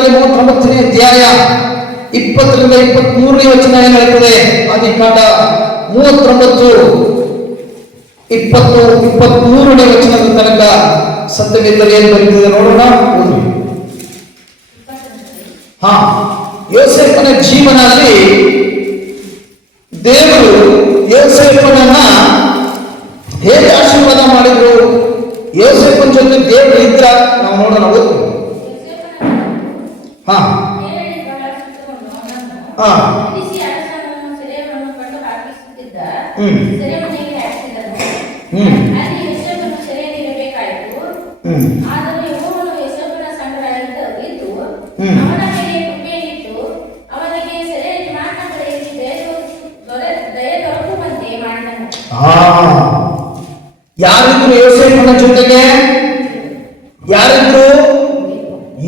ಆದಿಕಾಂಡದಲ್ಲಿ 39ನೇ ಅಧ್ಯಾಯ 20ರಿಂದ 23ನೇ ವಚನ ಏನು ಹೇಳ್ತದೆ? ಆದಿಕಾಂಡ 39 20 23ನೇ ವಚನದ ತನಕ ಸತ್ಯವೇದದಲ್ಲಿ ಏನು ಬರೆದಿದೆ ನೋಡೋಣ. ಯೋಸೇಫನ ಜೀವನದಲ್ಲಿ ದೇವರು ಯೋಸೇಫನನ್ನ ಹೇಗೆ ಆಶೀರ್ವಾದ ಮಾಡಿದ್ರು, ಯೋಸೇಫನ ಜೊತೆ ದೇವರು ಇದ್ರ ನಾವು ನೋಡೋಣ. ಯಾರಿದ್ರು ಯೋಸೇಫನ ಜೊತೆಗೆ? ಯಾರಿದ್ರು?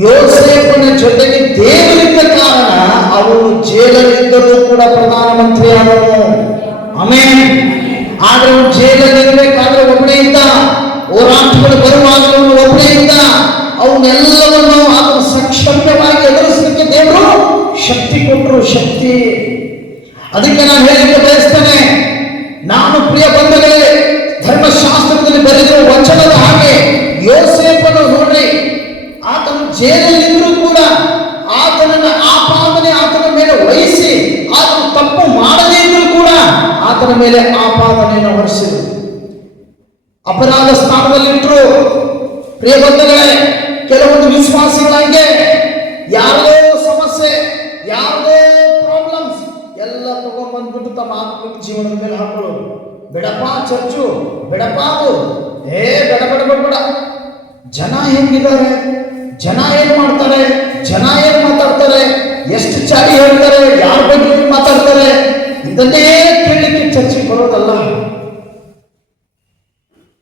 ಯೋಸೇಫನ ಜೊತೆಗೆ ದೇವರಿದ್ದ ಕಾರಣ ಅವನು ಜೈಲಲ್ಲಿದ್ದರೂ ಕೂಡ ಪ್ರಧಾನಮಂತ್ರಿ ಆದನು. ಆಮೇಲೆ ಆದ್ರೆ ಅವನು ಜೈಲಲ್ಲಿರಬೇಕಾದ್ರೆ ಒಬ್ಬನೇ ಇದ್ದ, ಹೋರಾಟಗಳು ಬರುವಾಗಲೂ ಒಬ್ಬನೇ ಇದ್ದ. ಅವನ್ನೆಲ್ಲವನ್ನು ಆತನ ಸಕ್ಷಮ್ಯವಾಗಿ ಎದುರಿಸಲಿಕ್ಕೆ ದೇವರು ಶಕ್ತಿ ಕೊಟ್ಟರು. ಶಕ್ತಿ. ಅದಕ್ಕೆ ನಾನು ಹೇಳಿಕ್ಕೆ ಬಯಸ್ತೇನೆ, ನಾನು ಪ್ರಿಯ ಬಂಧುಗಳೇ, ಧರ್ಮಶಾಸ್ತ್ರದಲ್ಲಿ ಬರೆದಿರುವ ವಚನದ ಹಾಗೆ ಯೋಸೇಫನು ನೋಡ್ರಿ, ಆತನು ಜೈಲಲ್ಲಿದ್ರೂ ಕೂಡ ಆತನನ್ನ ಆಪಾದನೆ ಆತನ ಮೇಲೆ ವಹಿಸಿ, ಆತನು ತಪ್ಪು ಮಾಡದೇ ಇದ್ರೂ ಕೂಡ ಆತನ ಮೇಲೆ ಆಪಾದನೆಯನ್ನು ಹೊರಿಸಿದರು. ಅಪರಾಧ ಸ್ಥಾನದಲ್ಲಿಟ್ಟರು. ಪ್ರಿಯ ಬಂಧುಗಳೇ, ಕೆಲವೊಂದು ವಿಶ್ವಾಸಿಗಳಂಗೆ ಯಾರದೋ ಸಮಸ್ಯೆ, ಯಾರದೋ ಪ್ರಾಬ್ಲಮ್ಸ್ ಎಲ್ಲ ತಗೊಂಡ್ಬಂದ್ಬಿಟ್ಟು ತಮ್ಮ ಆತ್ಮಿಕ ಜೀವನದ ಮೇಲೆ ಹಾಕೊಳ್ಳೋದು. ಬೇಡಪ್ಪ ಚರ್ಚು, ಬೇಡಪ್ಪ ಅದು, ಬೇಡ ಬೇಡ ಬೇಡ ಬೇಡ. ಜನ ಹೆಂಗಿದ್ದಾರೆ, ಜನ ಏನ್ ಮಾಡ್ತಾರೆ, ಜನ ಏನ್ ಮಾತಾಡ್ತಾರೆ, ಎಷ್ಟು ಚಾಡಿ ಹೇಳ್ತಾರೆ, ಯಾರ ಬಗ್ಗೆ ಮಾತಾಡ್ತಾರೆ, ಇದನ್ನೇ ಕೇಳಲಿಕ್ಕೆ ಚರ್ಚೆಗೆ ಬರೋದಲ್ಲ.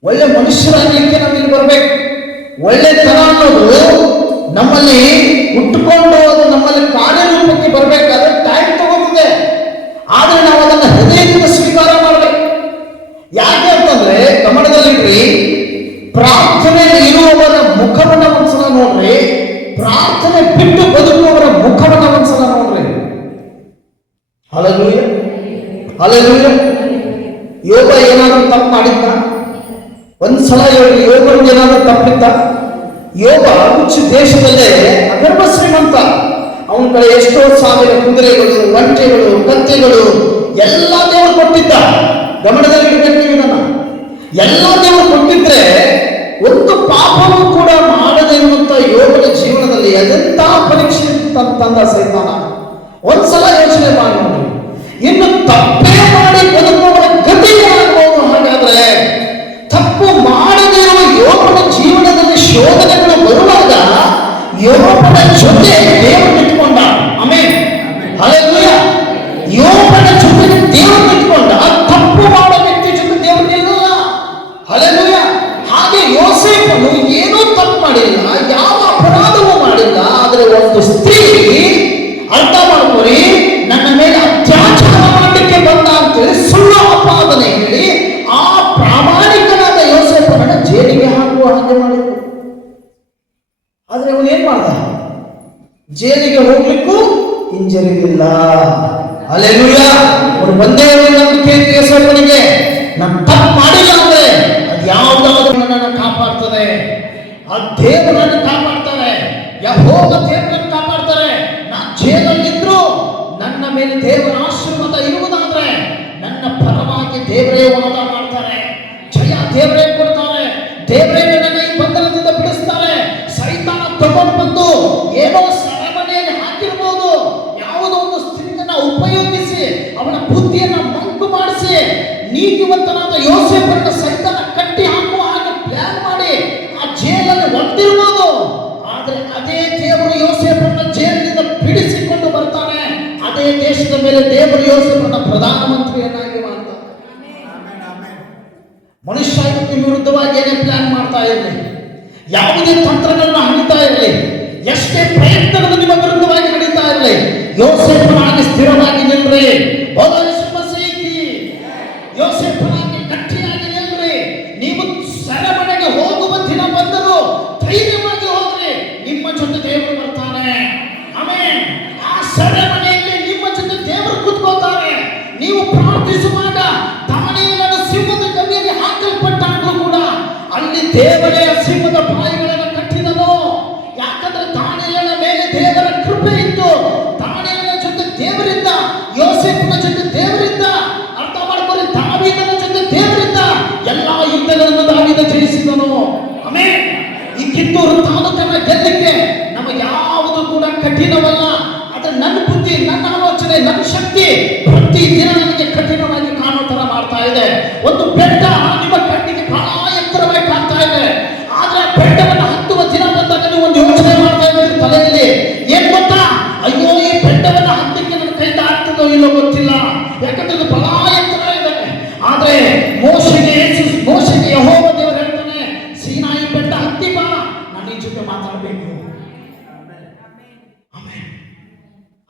ಒಳ್ಳೆ ಮನುಷ್ಯರಾಗಲಿಕ್ಕೆ ನಮಗೆ ಬರ್ಬೇಕು. ಒಳ್ಳೆತನ ಅನ್ನೋದು ನಮ್ಮಲ್ಲಿ ಹುಟ್ಟುಕೊಂಡು ಅದು ನಮ್ಮಲ್ಲಿ ಕಾರ್ಯರೂಪಕ್ಕೆ ಬರಬೇಕಾದ್ರೆ ಟೈಮ್ ತಗೋತಿದೆ. ಆದ್ರೆ ನಾವು ಅದನ್ನು ಹೃದಯದಿಂದ ಸ್ವೀಕಾರ ಮಾಡಬೇಕು. ಯಾಕೆ ಅಂತಂದ್ರೆ ಗಮನದಲ್ಲಿಡ್ರಿ, ಪ್ರಾರ್ಥನೆ ಇರುವವರ ಮುಖವನ್ನ ಒಂದ್ಸಲ ನೋಡ್ರಿ, ಪ್ರಾರ್ಥನೆ ಬಿಟ್ಟು ಬದುಕುವವರ ಮುಖವನ್ನ ಒಂದ್ಸಲ ನೋಡ್ರಿ. Hallelujah, hallelujah. ಯೋಗ ಏನಾದ್ರೂ ತಪ್ಪು ಮಾಡಿದ್ದ? ಒಂದ್ಸಲ ಹೇಳ್ರಿ, ಯೋಗನಿಂದ ಏನಾದ್ರೂ ತಪ್ಪಿದ್ದ? ಯೋಗ ಹುಚ್ಚು ದೇಶದಲ್ಲೇ ಅಗರ್ಭ ಶ್ರೀಮಂತ. ಅವನ ಕಡೆ ಎಷ್ಟೋ ಸಾವಿರ ಕುದುರೆಗಳು, ಒಂಟೆಗಳು, ಕತ್ತೆಗಳು ಎಲ್ಲ ದೇವರು ಕೊಟ್ಟಿದ್ದ. ಗಮನದಲ್ಲಿ ಇಡಬೇಕು ಇದನ್ನ. ಎಲ್ಲ ದೇವರು ಕೊಟ್ಟಿದ್ರೆ ಒಂದು ಪಾಪವೂ ಕೂಡ ಮಾಡದೇ ಇರುವಂತ ಯೋಗದ ಜೀವನದಲ್ಲಿ ಅದೆಂತ ಪರೀಕ್ಷೆ ತಂದ ಸೈತಾನ. ಒಂದ್ಸಲ ಯೋಚನೆ ಮಾಡಿ ನೋಡಿ. ಇನ್ನು ತಪ್ಪೇ ಮಾಡಿ ಬದುಕುವವರ ಗತಿ ಏನಾಗಬಹುದು? ಹಾಗಾದ್ರೆ ತಪ್ಪು ಮಾಡದೇ ಇರುವ ಯೋಗದ ಜೀವನದಲ್ಲಿ ಶೋಧನೆಗಳು ಬರುವಾಗ ಯೋಗದ ಜೊತೆ ದೇವರು ಇಟ್ಕೊಂಡ. ಆಮೇಲೆ ಹಲ್ಲೆಲೂಯಾ. ಯೋಗದ ಜೊತೆಗೆ ದೇವರು ಇಟ್ಕೊಂಡ. ತಪ್ಪು ಮಾಡೋ ವ್ಯಕ್ತಿ ಜೊತೆ ದೇವರು ನಿಲ್ಲಲ್ಲ. ಹಲ್ಲೆಲೂಯಾ. ಹಾಗೆ ಯೋಸೇಫನು ಏನೂ ತಪ್ಪು ಮಾಡಿಲ್ಲ, ಯಾವ ಅಪರಾಧವೂ ಮಾಡಿಲ್ಲ. ಆದರೆ ಒಂದು ಸ್ತ್ರೀ, ಅರ್ಥ ಮಾಡ್ಕೊರಿ, ನನ್ನ ಮೇಲೆ ಅತ್ಯಾಚಾರ ಮಾಡಲಿಕ್ಕೆ ಬಂದ ಅಂತೇಳಿ ಸುಳ್ಳು ಆಪಾದನೆ ಹೇಳಿ ಆ ಪ್ರಾಮಾಣಿಕನಾದ ಯೋಸೇಫನನ್ನ ಜೈಲಿಗೆ ಹಾಕುವ ಹಾಗೆ ಮಾಡಿದ್ರು. ಆದ್ರೆ ಅವನು ಏನ್ ಮಾಡ್ದ? ಜೈಲಿಗೆ ಹೋಗ್ಲಿಕ್ಕೂ ಹಿಂಜರಿಲಿಲ್ಲ. ಹಲ್ಲೆಲೂಯಾ. ಅವನು ಒಂದೇ ನಂಬಿಕೆ ಯೋಸೇಫನಿಗೆ, ನಾನು ತಪ್ಪು ಮಾಡಿಲ್ಲ ಅಂದ್ರೆ ಅದು ಯಾವುದಾದ್ರೂ ನನ್ನನ್ನು ಕಾಪಾಡ್ತದೆ, ಆ ದೇವರನ್ನು ಕಾಪಾಡ್ತಾರೆ, ಯೆಹೋವ ದೇವರನ್ನು ಕಾಪಾಡ್ತಾರೆ. ನಾನು ಜೈಲಲ್ಲಿದ್ರು ನನ್ನ ಮೇಲೆ ದೇವರ ಆಶೀರ್ವಾದ ಇರುವುದಾದ್ರೆ ನನ್ನ ಪರವಾಗಿ ದೇವರೇ ವಾದ ಮಾಡ್ತಾರೆ, ಜಯ ದೇವರೇ ಕೊಡ್ತಾರೆ, ದೇವರೇ ನನ್ನ ಈ ಬಂಧನದಿಂದ ಬಿಡಿಸ್ತಾರೆ. ಸೈತಾನ ತಗೊಂಡು ಬಂದು ಏನೋ ಸೆರೆಮನೆಯಲ್ಲಿ ಹಾಕಿರ್ಬೋದು, ಯಾವುದೋ ಒಂದು ಸ್ತ್ರೀಯನ್ನ ಉಪಯೋಗಿಸಿ ಅವನ ಬುದ್ಧಿಯನ್ನ ಮಂಕು ಮಾಡಿಸಿ ನೀತಿವಂತನಾದ ಯೋಸೇಫನನ್ನ ಸೈತಾನ ಕಟ್ಟಿ ಹಾಕುವ ಹಾಗೆ ಪ್ಲಾನ್ ಮಾಡಿ ಆ ಜೈಲಲ್ಲಿ ಒತ್ತಿರ್ಬೋದು. ಆದ್ರೆ ಅದೇ ದೇವರು ಯೋಸೇಫನನ್ನ ಜೈಲಿನಿಂದ ಬಿಡಿಸಿಕೊಂಡು ಬರ್ತಾನೆ. ಅದೇ ದೇಶದ ಮೇಲೆ ದೇವರು ಯೋಸೇಫನನ್ನ ಪ್ರಧಾನಮಂತ್ರಿಯನ್ನಾಗಿ ಮಾಡ್ತಾನೆ. ಮನುಷ್ಯ ಇದಕ್ಕೆ ವಿರುದ್ಧವಾಗಿ ಏನೇ ಪ್ಲಾನ್ ಮಾಡ್ತಾ ಇರಲಿ, ಯಾವುದೇ ತಂತ್ರಗಳನ್ನ ಹಣಿತಾ ಇರಲಿ, ಎಷ್ಟೇ ಪ್ರಯತ್ನಗಳು ನಿಮ್ಮ ವಿರುದ್ಧವಾಗಿ ನಡೀತಾ ಇರಲಿ, ಯೋಸೇಫನಾಗಿ ಸ್ಥಿರವಾಗಿ ನಿಲ್ರಿ. ಯೋಸೇಫನಾಗಿ ಗಟ್ಟಿಯಾಗಿ ನಿಲ್ರಿ. ನೀವು ಸೆರೆಮನೆಗೆ ಹೋಗುವ ದಿನ ಬಂದರೂ ಧೈರ್ಯವಾಗಿ ಹೋಗ್ರಿ. ನಿಮ್ಮ ಜೊತೆ ದೇವರು ಬರ್ತಾನೆ. ದೇವರೇ ಸಿಂಹದ ಬಾಯಿಗಳನ್ನು ಕಟ್ಟಿದನು. ಯಾಕಂದ್ರೆ ದಾನಿಯೇಲನ ಮೇಲೆ ದೇವರ ಕೃಪೆ ಇತ್ತು. ದಾನಿಯೇಲನ ಜೊತೆ ದೇವರಿಂದ, ಯೋಸೇಫನ ಜೊತೆ ದೇವರಿಂದ, ಅರ್ಥ ಮಾಡ್ಕೊಳ್ಳಿ, ದಾವೀದನ ಜೊತೆ ದೇವರಿಂದ ಎಲ್ಲಾ ಯುದ್ಧಗಳನ್ನು ದಾವೀದ ಜಯಿಸಿದನು. ಆಮೆನ್. ಈ ಕಿತ್ತೂರು ತಾಲೂಕನ್ನ ಗೆಲ್ಲಕ್ಕೆ ನಮಗೆ ಯಾವುದು ಕೂಡ ಕಠಿಣವಲ್ಲ. ಆದ್ರೆ ನನ್ನ ಬುದ್ಧಿ, ನನ್ನ ಆಲೋಚನೆ, ನನ್ನ ಶಕ್ತಿ ಪ್ರತಿ ದಿನ ನನಗೆ ಕಠಿಣವಾಗಿ ಕಾಣೋ ತರ ಮಾಡ್ತಾ ಇದೆ. ಒಂದು ಬೆಟ್ಟ ನಿಮ್ಮ ಕಣ್ಣಿಗೆ ಬಹಳ ಎತ್ತರವಾಗಿ ಕಾಣ್ತಾ ಇದೆ. ಆದ್ರೆ ಬೆಟ್ಟವನ್ನು ಹತ್ತುವ ದಿನ ಬಂದಾಗ ನೀವು ಒಂದು ಯೋಚನೆ ಮಾಡ್ತಾ ಇದ್ದೀರಿ ತಲೆಯಲ್ಲಿ, ಏನ್ ಗೊತ್ತಾ? ಅಯ್ಯೋ, ಈ ಬೆಟ್ಟವನ್ನು ಹತ್ತಕ್ಕೆ ನನ್ನ ಕೈಯಿಂದ ಆಗ್ತದೋ ಇಲ್ಲೋ ಗೊತ್ತಿಲ್ಲ, ಯಾಕಂದ್ರೆ ಇದು ಬಹಳ ಎತ್ತರ ಇದೆ. ಆದ್ರೆ ಮೋಶೆಗೆ ಯೆಹೋವ ದೇವರು ಹೇಳ್ತಾನೆ, ಸೀನಾಯಿ ಬೆಟ್ಟ ಹತ್ತಿ ಬಾ, ನಾನು ನಿನ್ನ ಜೊತೆ ಮಾತಾಡಬೇಕು.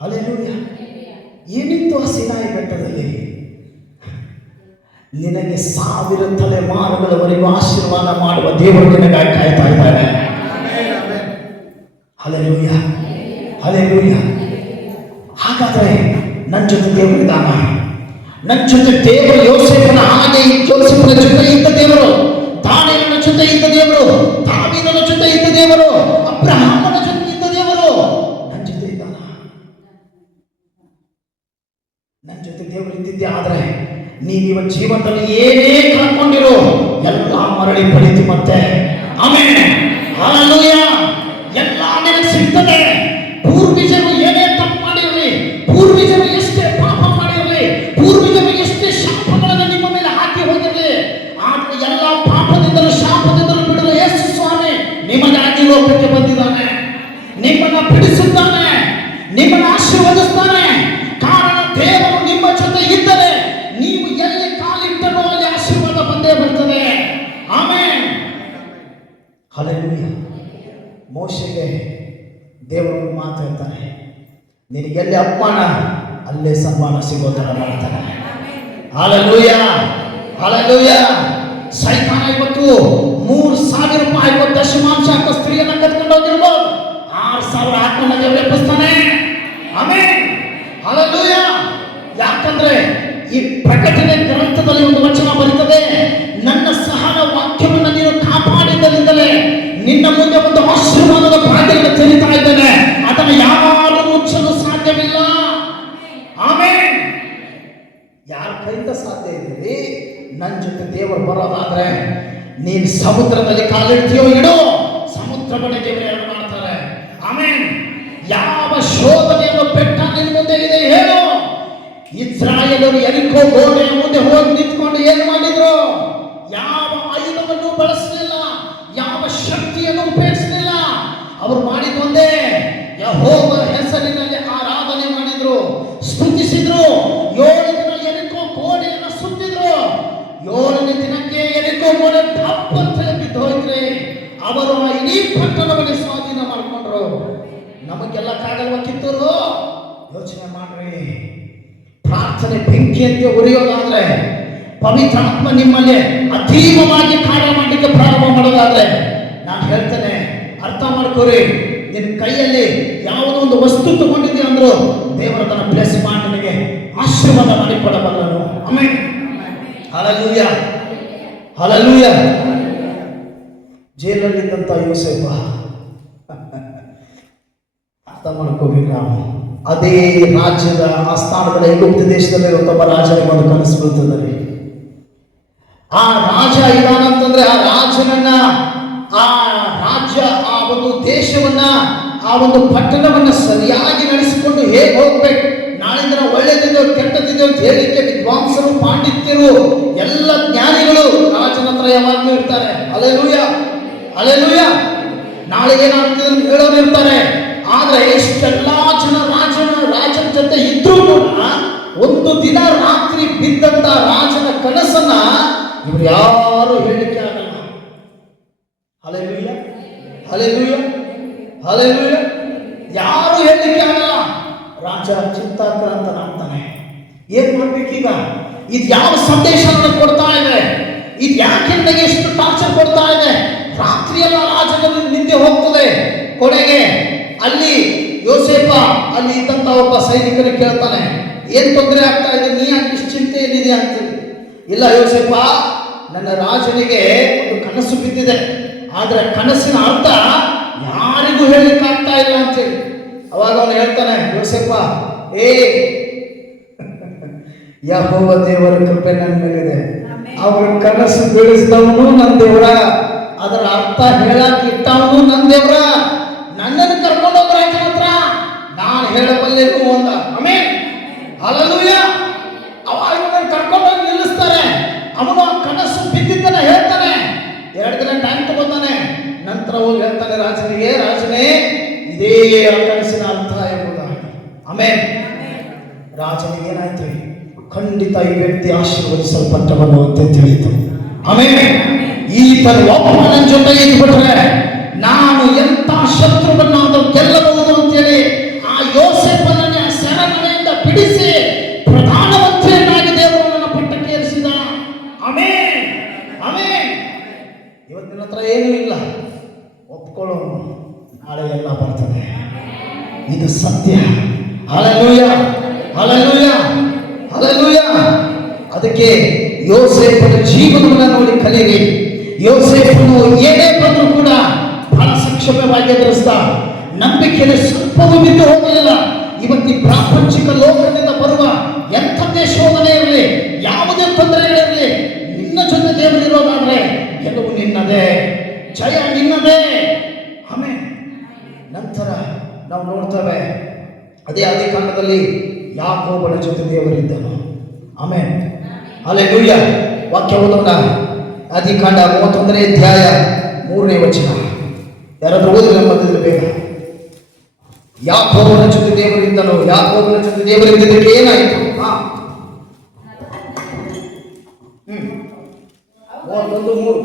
ಹಲ್ಲೆಲೂಯಾ. ಏನಿತ್ತು ಆ ಸೀನಾಯಿ ಬೆಟ್ಟದಲ್ಲಿ? ನಿನಗೆ 1000 ತಲೆಮಾರುಗಳವರೆಗೂ ಆಶೀರ್ವಾದ ಮಾಡುವ ದೇವರು ನಿನಗಾಗಿ ಕಾಯ್ತಾ ಇದ್ದಾನೆ. Hallelujah, hallelujah. ಹಾಗಾದ್ರೆ ನನ್ನ ಜೊತೆ ದೇವರಿದ್ದಾನ. ನನ್ನ ಜೊತೆ ದೇವರು ಯೋಸೇಫನ ಹಾಗೆ, ಯೋಸೇಫನ ಜೊತೆ ಇದ್ದ ದೇವರು, ದಾನಿಯೇಲನ ಜೊತೆ ಇದ್ದ ದೇವರು, ದಾವೀದನ ಜೊತೆ ಇದ್ದ ದೇವರು, ಅಬ್ರಹಾಮನ ಜೊತೆ ಇದ್ದ ದೇವರು ನನ್ನ ಜೊತೆ ಇದ್ದಾನ. ನನ್ನ ಜೊತೆ ದೇವರು ಇದ್ದಿದ್ದೆ ಆದ್ರೆ ನೀವಿವ ಜೀವನದಲ್ಲಿ ಏನೇ ಕಳ್ಕೊಂಡಿರೋ ಎಲ್ಲ ಮರಳಿ ಪಡಿತು ಮತ್ತೆ. ಆಮೆನ್. ಹಲ್ಲೆಲೂಯಾ. ಎಲ್ಲ ನಿನಗೆ ಸಿಗ್ತದೆ. ಪೂರ್ವಿಜರು ಏನೇ ತಪ್ಪು ಮಾಡಿರಲಿ, ಪೂರ್ವಿಜರು ಎಷ್ಟೇ ಪಾಪ ಮಾಡಿರಲಿ, ಪೂರ್ವಿಜರು ಎಷ್ಟೇ ಶಾಪಗಳನ್ನು ನಿಮ್ಮ ಮೇಲೆ ಹಾಕಿ ಹೋಗಿರಲಿ, ಆದ್ರೆ ಎಲ್ಲ ಪಾಪದಿಂದಲೂ ಶಾಪದಿಂದಲೂ ಬಿಡಲು ಯೇಸು ಸ್ವಾಮಿ ನಿಮಗಾಗಿ ಲೋಕಕ್ಕೆ ಬಂದಿದ್ದಾನೆ. ನಿಮ್ಮನ್ನ ಬಿಡಿಸುತ್ತಾನೆ, ನಿಮ್ಮನ್ನ ಆಶೀರ್ವದಿಸ್ತಾನೆ. ಕಾರಣ ದೇವರು ನಿಮ್ಮ ಜೊತೆ ಇದ್ದರೆ ನೀವು ಎಲ್ಲಿ ಕಾಲಿಟ್ಟರೋ ಅಲ್ಲಿ ಆಶೀರ್ವಾದ ಬಂದೇ ಬರ್ತದೆ. ಆಮೆನ್. ಹಲ್ಲೆಲೂಯಾ. ಮೋಶೆಗೆ ದೇವರು ಮಾತಾಡ್ತಾನೆ, ನಿನಗೆಲ್ಲಿ ಅಪಮಾನ ಅಲ್ಲೇ ಸನ್ಮಾನ ಸಿಗೋ ತರ ಮಾಡ್ತಾನೆ. Hallelujah, hallelujah. ಸೈತಾನ ಇವತ್ತು 3000 ರೂಪಾಯಿ ದಶಮಾಂಶ ಹಾಕ ಸ್ತ್ರೀಯನ್ನ ಕತ್ಕೊಂಡು ಹೋಗಿರ್ಬೋದು, 6000 ಹಾಕೊಂಡಾಗ ವ್ಯಾಪಿಸ್ತಾನೆ. ಆಮೆನ್. ಹಲ್ಲೆಲೂಯಾ. ಯಾಕಂದ್ರೆ ಈ ಪ್ರಕಟಣೆ ಗ್ರಂಥದಲ್ಲಿ ಒಂದು ವಚನ ಬರುತ್ತದೆ, ನನ್ನ ಸಹನ ವಾಕ್ಯವನ್ನು ನೀನು ಕಾಪಾಡಿದ್ದರಿಂದಲೇ ನಿನ್ನ ಮುಂದೆ ಒಂದು ಆಶೀರ್ವಾದದ ಬಾಗಿಲನ್ನು ತೆರೀತಾ ಇದ್ದೇನೆ, ಅದನ್ನು ಯಾರು ಮುಚ್ಚಲು ಸಾಧ್ಯವಿಲ್ಲ. ಆಮೆನ್. ಯಾರ ಕೈಯಿಂದ ಸಾಧ್ಯ ಇದ್ದೀರಿ? ನನ್ನ ಜೊತೆ ದೇವರು ಬರೋದಾದ್ರೆ ನೀನು ಸಮುದ್ರದಲ್ಲಿ ಕಾಲಿಡ್ತೀಯೋ ಇಡೋ, ಸಮುದ್ರ ಬಳಿ ದೇವರು ಏನು ಮಾಡ್ತಾರೆ. ಆಮೆನ್. ಯಾವ ಶೋಧನೆಯನ್ನು ಬೆಟ್ಟ ನಿನ್ನ ಮುಂದೆ ಇದೆ ಹೇಳು. ಇಸ್ರಾಯೇಲರು ಯೆರಿಕೋ ಗೋಡೆಯ ಮುಂದೆ ಹೋಗಿ ನಿಂತ್ಕೊಂಡು ಏನು ಮಾಡಿದ್ರು? ಯಾವ ಆಯುಧವನ್ನು ಬಳಸಲಿಲ್ಲ, ಯಾವ ಶಕ್ತಿಯನ್ನು ಉಪಯೋಗಿಸಲಿಲ್ಲ. ಅವರು ಮಾಡಿಕೊಂಡೇ ಯೆಹೋವನ ಹೆಸರಿನಲ್ಲಿ ಆರಾಧನೆ ಮಾಡಿದ್ರು, ಸ್ತುತಿಸಿದ್ರು. 7 ದಿನ ಯೆರಿಕೋ ಗೋಡೆಯನ್ನು ಸುತ್ತಿದ್ರು. 7ನೇ ದಿನಕ್ಕೆ ಯೆರಿಕೋ ಗೋಡೆ ದಪ್ಪಂತ ಬಿದ್ದು ಹೋಯ್ತ್ರಿ. ಅವರು ಆ ಇಡೀ ಪಟ್ಟಣವನ್ನು ಸ್ವಾಧೀನ ಮಾಡಿಕೊಂಡ್ರು. ನಮಗೆಲ್ಲ ಕಾಗಲ್ವ ಕಿತ್ತೂರು? ಯೋಚನೆ ಮಾಡ್ರಿ. ಪ್ರಾರ್ಥನೆ ಬೆಂಕಿಯಂತೆ ಉರಿಯೋದಾದ್ರೆ, ಪವಿತ್ರಾತ್ಮ ನಿಮ್ಮಲ್ಲಿ ಅತೀವವಾಗಿ ಕಾರ್ಯ ಮಾಡಲಿಕ್ಕೆ ಪ್ರಾರಂಭ ಮಾಡೋದಾದ್ರೆ, ನಾನು ಹೇಳ್ತೇನೆ, ಅರ್ಥ ಮಾಡ್ಕೋರಿ. ನಿನ್ನ ಕೈಯಲ್ಲಿ ಯಾವುದೋ ಒಂದು ವಸ್ತು ತಗೊಂಡಿದ್ದೀಯ ಅಂದ್ರು ದೇವರ ತನ್ನ ಬ್ಲೆಸ್ ಮಾಡಿ ನಿನಗೆ ಆಶೀರ್ವಾದ ಮಾಡಿ ಕೊಡಬಲ್ಲನು. ಆಮೆನ್. Hallelujah, hallelujah. ಜೈಲಲ್ಲಿದ್ದಂಥ ಯೋಸೇಫ, ಅರ್ಥ ಮಾಡ್ಕೋಬೇಕು ನಾವು. ಅದೇ ರಾಜ್ಯದ ಆಸ್ಥಾನದಲ್ಲಿ ಐಗುಪ್ತ ದೇಶದಲ್ಲಿ ಒಬ್ಬ ರಾಜನಿಗೆ ಒಂದು ಕನಸು ಬೀಳ್ತದೆ. ಆ ರಾಜ ಇದಾನಂತಂದ್ರೆ ಆ ರಾಜನನ್ನ, ಆ ರಾಜ್ಯ, ಆ ಒಂದು ದೇಶವನ್ನ, ಆ ಒಂದು ಪಟ್ಟಣವನ್ನ ಸರಿಯಾಗಿ ನಡೆಸಿಕೊಂಡು ಹೇಗೆ ಹೋಗ್ಬೇಕು, ನಾಳಿಂದ ಒಳ್ಳೆದಿದೆ ಕೆಟ್ಟದಿದೆ ಅಂತ ಹೇಳಿಕ್ಕೆ ವಿದ್ವಾಂಸರು, ಪಾಂಡಿತ್ಯರು, ಎಲ್ಲ ಜ್ಞಾನಿಗಳು ರಾಜನ ಹತ್ರ ಯಾವಾಗಲೂ ಇರ್ತಾರೆ. Hallelujah, hallelujah. ನಾಳೆ ಏನಾಗ್ತದೆ ಅಂತ ಹೇಳೋರು ಇರ್ತಾರೆ. ಆದ್ರೆ ಇಷ್ಟೆಲ್ಲಾ ಜನ ರಾಜನ ಜೊತೆ ಇದ್ರೂ ಕೂಡ ಒಂದು ದಿನ ರಾತ್ರಿ ಬಿದ್ದಂತ ರಾಜನ ಕನಸನ್ನ ಇವ್ರು ಯಾರು ಹೇಳಿಕೆ ಆಗಲ್ಲ. Hallelujah, hallelujah, hallelujah. ಯಾರು ಹೇಳಿಕೆ ಆಗಲ್ಲ. ರಾಜ ಚಿಂತಾಕ್ರಾಂತನಾಗ್ತಾನೆ. ಏನ್ ಮಾಡ್ಬೇಕೀಗ? ಇದು ಯಾವ ಸಂದೇಶ ನನಗೆ ಕೊಡ್ತಾ ಇದೆ? ಇದು ಯಾಕೆ ನನಗೆ ಎಷ್ಟು ಟಾರ್ಚರ್ ಕೊಡ್ತಾ ಇದೆ? ರಾತ್ರಿ ಎಲ್ಲ ರಾಜನ ನಿದ್ದೆ ಹೋಗ್ತದೆ. ಕೊನೆಗೆ ಅಲ್ಲಿ ಯೋಸೇಫ ಅಲ್ಲಿ ಇದ್ದಂತ ಒಬ್ಬ ಸೈನಿಕನಿಗೆ ಕೇಳ್ತಾನೆ, ಏನ್ ತೊಂದರೆ ಆಗ್ತಾ ಇದೆ, ನೀ ಯಾಕೆ ಇಷ್ಟು ಚಿಂತೆ ಏನಿದೆ ಅಂತೀವಿ. ಇಲ್ಲ ಯೋಸೇಫ, ನನ್ನ ರಾಜನಿಗೆ ಒಂದು ಕನಸು ಬಿದ್ದಿದೆ, ಆದ್ರೆ ಕನಸಿನ ಅರ್ಥ ಯಾರಿಗೂ ಹೇಳಲಿಕ್ಕೆ ಆಗ್ತಾ ಇಲ್ಲ ಅಂತೇಳಿ. ಅವಾಗ ಅವನು ಹೇಳ್ತಾನೆ, ಯೋಸೇಫ, ಯೆಹೋವ ದೇವರ ಕೃಪೆ ನನ್ನ ಮೇಲಿದೆ, ಅವ್ರ ಕನಸು ಬೀಳಿಸಿದವನು ನನ್ನ ದೇವರ, ಅದರ ಅರ್ಥ ಹೇಳಕ್ ಇಟ್ಟವನು ನನ್ನ ದೇವರ, ನನ್ನನ್ನು ಕರ್ಕೊಂಡು ಹೋಗ್ರ ರಾಜನ ಹತ್ರ, ನಾನು ಹೇಳಬಲ್ಲೆನು ಅಂದ. Amen, hallelujah. ಅವಾಗ ಕರ್ಕೊಂಡು ಹೋಗಿ ನಿಲ್ಲಿಸ್ತಾರೆ. ಅವನು ಆ ಕನಸು ಬಿದ್ದಿದ್ದನ್ನ ಹೇಳ್ತಾನೆ, 2 ದಿನ ಟೈಮ್ ತಗೋತಾನೆ. ನಂತರ ಹೋಗಿ ಹೇಳ್ತಾನೆ ರಾಜನಿಗೆ, ರಾಜನೇ ಇದೇ ಆ ಕನಸಿನ ಅರ್ಥ ಎಂಬುದಾಗಿ. ಆಮೆನ್. ರಾಜನಿಗೆ ಏನಾಯ್ತು? ಖಂಡಿತ ಈ ವ್ಯಕ್ತಿ ಆಶೀರ್ವದಿಸಲ್ಪಟ್ಟವನು ಅಂತ ತಿಳಿಯಿತು. ಆಮೆನ್. ಈತನ ಒಬ್ಬ ನನ್ನ ಜೊತೆ ಇದ್ಬಿಟ್ರೆ ನಾನು ಎಂತ ಶತ್ರುವನ್ನಾದರೂ ಗೆಲ್ಲಬಹುದು ಅಂತೇಳಿ ಆ ಯೋಸೇಫನನ್ನ ಸೆರೆಮನೆಯಿಂದ ಬಿಡಿಸಿ ಪ್ರಧಾನಮಂತ್ರಿಯನ್ನಾಗಿ ದೇವರು ನನ್ನ ಪಟ್ಟಕ್ಕೆ ಏರಿಸಿದ. Amen, amen. ಇವತ್ತಿನ ಹತ್ರ ಏನೂ ಇಲ್ಲ, ಒಪ್ಕೊಳ್ಳೋನು, ನಾಳೆ ಎಲ್ಲ ಬರ್ತದೆ. ಇದು ಸತ್ಯ. Hallelujah, hallelujah, hallelujah. ಅದಕ್ಕೆ ಯೋಸೇಫನ ಜೀವನವನ್ನು ನೋಡಿ ಕಲಿಯಿರಿ. ಯೋಸೇಫನು ಏನೇ ಬಂದರೂ ಕೂಡ ಬಹಳ ಸಂಕ್ಷೇಪವಾಗಿ ಎದುರಿಸಿದ. ನಂಬಿಕೆಯಲ್ಲಿ ಸ್ವಲ್ಪವೂ ಬಿದ್ದು ಹೋಗಲಿಲ್ಲ. ಇವತ್ತಿ ಪ್ರಾಪಂಚಿಕ ಲೋಕದಿಂದ ಬರುವ ಎಂಥದ್ದೇ ಶೋಧನೆ ಇರಲಿ, ಯಾವುದೇ ತೊಂದರೆಗಳಿರಲಿ, ನಿನ್ನ ಜೊತೆ ದೇವರಿರೋದಾದ್ರೆ ಗೆಲುವು ನಿನ್ನದೇ, ಜಯ ನಿನ್ನದೇ. ಆಮೆನ್. ನಂತರ ನಾವು ನೋಡ್ತೇವೆ, ಅದೇ ಆದಿಕಾಂಡದಲ್ಲಿ ಯಾಕೋಬನ ಜೊತೆ ದೇವರಿದ್ದನು. Amen, hallelujah. ವಾಕ್ಯ ಓದೋಣ. ಆದಿಕಾಂಡ 31ನೇ ಅಧ್ಯಾಯ 3ನೇ ವಚನ. ಯಾರಾದ್ರೂ ಓದಿ ನಮ್ಮಲ್ಲಿ ಬೇಗ. ಯಾಕೋಬನ ಜೊತೆ ದೇವರಿದ್ದನು. ಯಾಕೋಬನ ಜೊತೆ ದೇವರಿದ್ದಕ್ಕೆ ಏನಾಯಿತು? 31:3.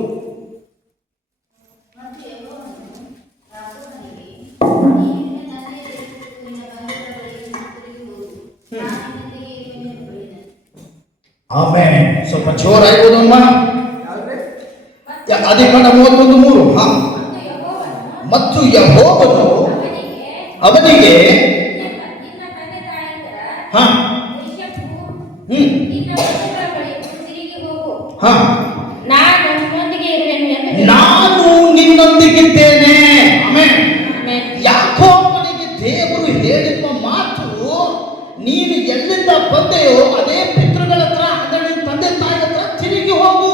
ಆಮೆನ್. ಸ್ವಲ್ಪ ಜೋರಾಗ್ಬೋದು ಅಮ್ಮ. ಆದಿಕಾಂಡ 31:3. ಮತ್ತು ಯೆಹೋವನು ಅವನಿಗೆ ನಾನು ನಿನ್ನೊಂದಿಗಿದ್ದೇನೆ. ಆಮೆನ್. ಯಾಕೋಬನಿಗೆ ದೇವರು ಹೇಳಿರುವ ಮಾತು, ನೀನು ಎಲ್ಲಿಂದ ಬಂದೆಯೋ ಅದೇ ಪಿತೃಗಳ ಹತ್ರ, ಅಂದ್ರೆ ನಿನ್ನ ತಂದೆ ತಾಯಿ ಹತ್ರ ತಿರುಗಿ ಹೋಗು.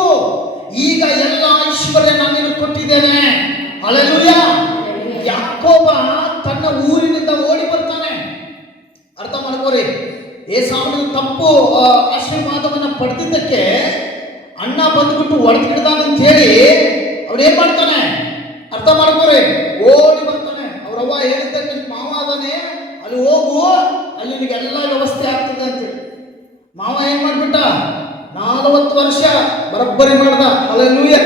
ಈಗ ಎಲ್ಲ ಐಶ್ವರ್ಯ ನಾನು ನಿನಗೆ ಕೊಟ್ಟಿದ್ದೇನೆ. ಹಲ್ಲೆಲೂಯಾ. ಯಾಕೋಬ ತನ್ನ ಊರಿನಿಂದ ಓಡಿ ಬರ್ತಾನೆ. ಅರ್ಥ ಮಾಡ್ಕೋರಿ, ಏಸಾವನ ತಪ್ಪು ಆಶೀರ್ವಾದವನ್ನ ಪಡೆದಿದ್ದಕ್ಕೆ ಅಣ್ಣ ಬಂದ್ಬಿಟ್ಟು ಹೊಡೆದಿಡ್ತಾನೆ ಅಂತ ಹೇಳಿ ಅವ್ರೇನ್ ಮಾಡ್ತಾನೆ? ಅರ್ಥ ಮಾಡ್ಕೋರಿ, ಓಡಿ ಬರ್ತಾನೆ. ಅವ್ರವ್ವ ಹೇಳಿದ್ದೆ, ನಿನ್ ಮಾವ ಅದಾನೆ, ಅಲ್ಲಿ ಹೋಗು, ಅಲ್ಲಿ ನಿನಗೆಲ್ಲ ವ್ಯವಸ್ಥೆ ಆಗ್ತದೆ ಅಂತೇಳಿ. ಮಾವ ಏನ್ ಮಾಡ್ಬಿಟ್ಟ? 40 ವರ್ಷ ಬರಬ್ಬರಿ ಮಾಡ್ದ. Hallelujah,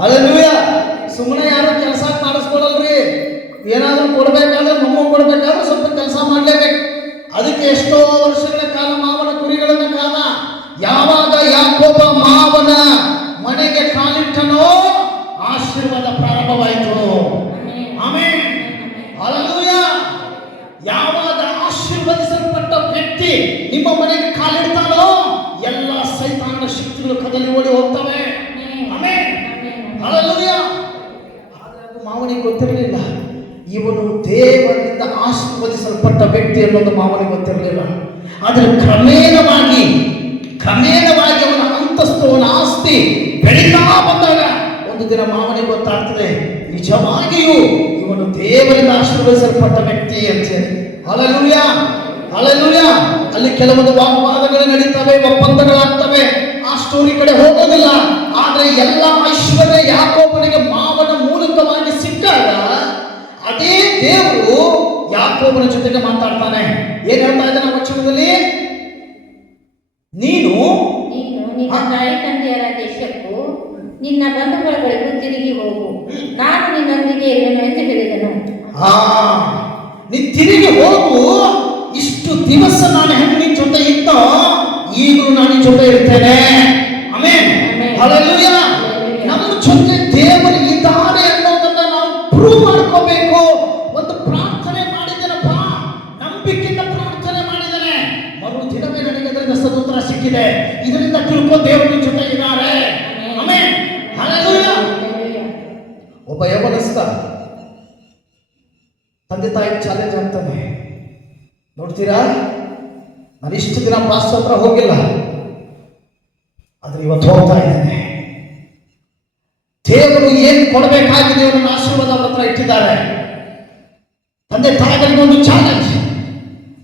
hallelujah. ಸುಮ್ಮನೆ ಯಾರು ಕೆಲಸ ಮಾಡಿಸ್ಕೊಳಲ್ರಿ. ಏನಾದ್ರೂ ಕೊಡ್ಬೇಕಾದ್ರೆ, ಮೊಮ್ಮ ಕೊಡ್ಬೇಕಾದ್ರೆ ಸ್ವಲ್ಪ ಕೆಲಸ ಮಾಡ್ಲೇಬೇಕು. ಅದಕ್ಕೆ ಎಷ್ಟೋ ವರ್ಷಗಳ ಕಾಲ ಮಾವನ ಕುರಿಗಳನ್ನ ಕಾಲ. ಯಾವಾಗ ಯಾಕೋಬ ಮಾವನ ಮನೆಗೆ ಕಾಲಿಟ್ಟನೋ ಆಶೀರ್ವಾದ ಪ್ರಾರಂಭವಾಯಿತು. Amen, hallelujah. ಯಾವಾಗ ಆಶೀರ್ವದಿಸಲ್ಪಟ್ಟ ವ್ಯಕ್ತಿ ನಿಮ್ಮ ಮನೆಗೆ ಕಾಲಿಡ್ತಾನೋ ಎಲ್ಲ ಸೈತಾನನ ಶಕ್ತಿಗಳು ಕದಲಿ ಓಡಿ ಹೋಗ್ತವೆ. Amen, hallelujah. ಆದರೆ ಅದು ಮಾವನಿಗೆ ಗೊತ್ತಿರಲಿಲ್ಲ, ಇವನು ದೇವರಿಂದ ಆಶೀರ್ವದಿಸಲ್ಪಟ್ಟ ವ್ಯಕ್ತಿ ಅನ್ನೋದು ಮಾವನಿಗೆ ಗೊತ್ತಿರಲಿಲ್ಲ. ಆದರೆ ಕ್ರಮೇಣವಾಗಿ ಅವನ ಅಂತಸ್ತು, ಅವನ ಆಸ್ತಿ ಬೆಳೀತಾ ಬಂದಾಗ ಒಂದು ದಿನ ಮಾವನಿಗೆ ಗೊತ್ತಾಗ್ತದೆ, ನಿಜವಾಗಿಯೂ ಇವನು ದೇವರಿಂದ ಆಶೀರ್ವದಿಸಲ್ಪಟ್ಟ ವ್ಯಕ್ತಿ ಅಂತ ಹೇಳಿ. Hallelujah, hallelujah. ಅಲ್ಲಿ ಕೆಲವೊಂದು ವಾಗ್ವಾದಗಳು ನಡೀತವೆ, ಒಪ್ಪಂದಗಳಾಗ್ತವೆ. ಆ ಸ್ಟೋರಿ ಕಡೆ ಹೋಗೋದಿಲ್ಲ. ಆದ್ರೆ ಎಲ್ಲ ಐಶ್ವರ್ಯ ಯಾಕೋಬನಿಗೆ ಮಾವನ ಮೂಲಕವಾಗಿ ಸಿಕ್ಕಾಗ ಅದೇ ದೇವರು ಯಾಕೋಬನ ಜೊತೆಗೆ ಮಾತಾಡ್ತಾನೆ. ಏನ್ ಹೇಳ್ತಾ ಇದ್ದಾನೆ ವಚನದಲ್ಲಿ? ನೀನು ನಿನ್ನ ತಾಯಿ ತಂದೆಯರ ದೇಶಕ್ಕೂ ನಿನ್ನ ಬಂಧುಗಳ ಬಳಿಗೂ ತಿರುಗಿ ಹೋಗು, ನಾನು ನಿನ್ನೊಂದಿಗೆ ಇರುವೆನು ಎಂದು ಹೇಳಿದನು. ನೀ ತಿರುಗಿ ಹೋಗು. ಇಷ್ಟು ದಿವಸ ನಾನು ಹೆಂಗೆ ನಿನ್ನ ಜೊತೆ ಇದ್ದೋ, ಈಗಲೂ ನಾನು ನಿನ್ನ ಜೊತೆ ಇರ್ತೇನೆ. Amen, hallelujah. ನಮ್ಮ ಜೊತೆ ದೇವರು ಇದ್ದಾರೆ ಅನ್ನೋದನ್ನ ನಾವು ಪ್ರೂವ್ ಮಾಡ್ಕೋಬೇಕು. ಒಂದು ಪ್ರಾರ್ಥನೆ ಮಾಡಿದ್ದೇನಪ್ಪ, ನಂಬಿಕೆಯಿಂದ ಪ್ರಾರ್ಥನೆ ಮಾಡಿದ್ದೇನೆ, ಮರು ದಿನವೇ ನನಗೆ ಅದರಿಂದ ಸದುತ್ತರ ಸಿಕ್ಕಿ ಸಿಕ್ಕಿದೆ. ಇದರಿಂದ ತಿಳ್ಕೊ ದೇವರ ಜೊತೆ ಇದ್ದಾರೆ. ಆಮೆನ್. ಹಲ್ಲೆಲೂಯಾ. ಒಬ್ಬ ಯೌವನಸ್ಥ ತಂದೆ ತಾಯಿ ಚಾಲೆಂಜ್ ಆಗ್ತಾನೆ. ನೋಡ್ತೀರಾ, ನಾನು ಇಷ್ಟು ದಿನ ಪಾಸ್ಟರ್ ಹತ್ರ ಹೋಗಿಲ್ಲ, ಆದ್ರೆ ಇವತ್ತು ಹೋಗ್ತಾ ಇದ್ದೇನೆ. ದೇವರು ಏನ್ ಕೊಡಬೇಕಾಗಿದೆ ಅವನ ಆಶೀರ್ವಾದ ಅವರ ಹತ್ರ ಇಟ್ಟಿದ್ದಾರೆ. ತಂದೆ ತಾಯಿಗಳಿಗೆ ಒಂದು ಚಾಲೆಂಜ್.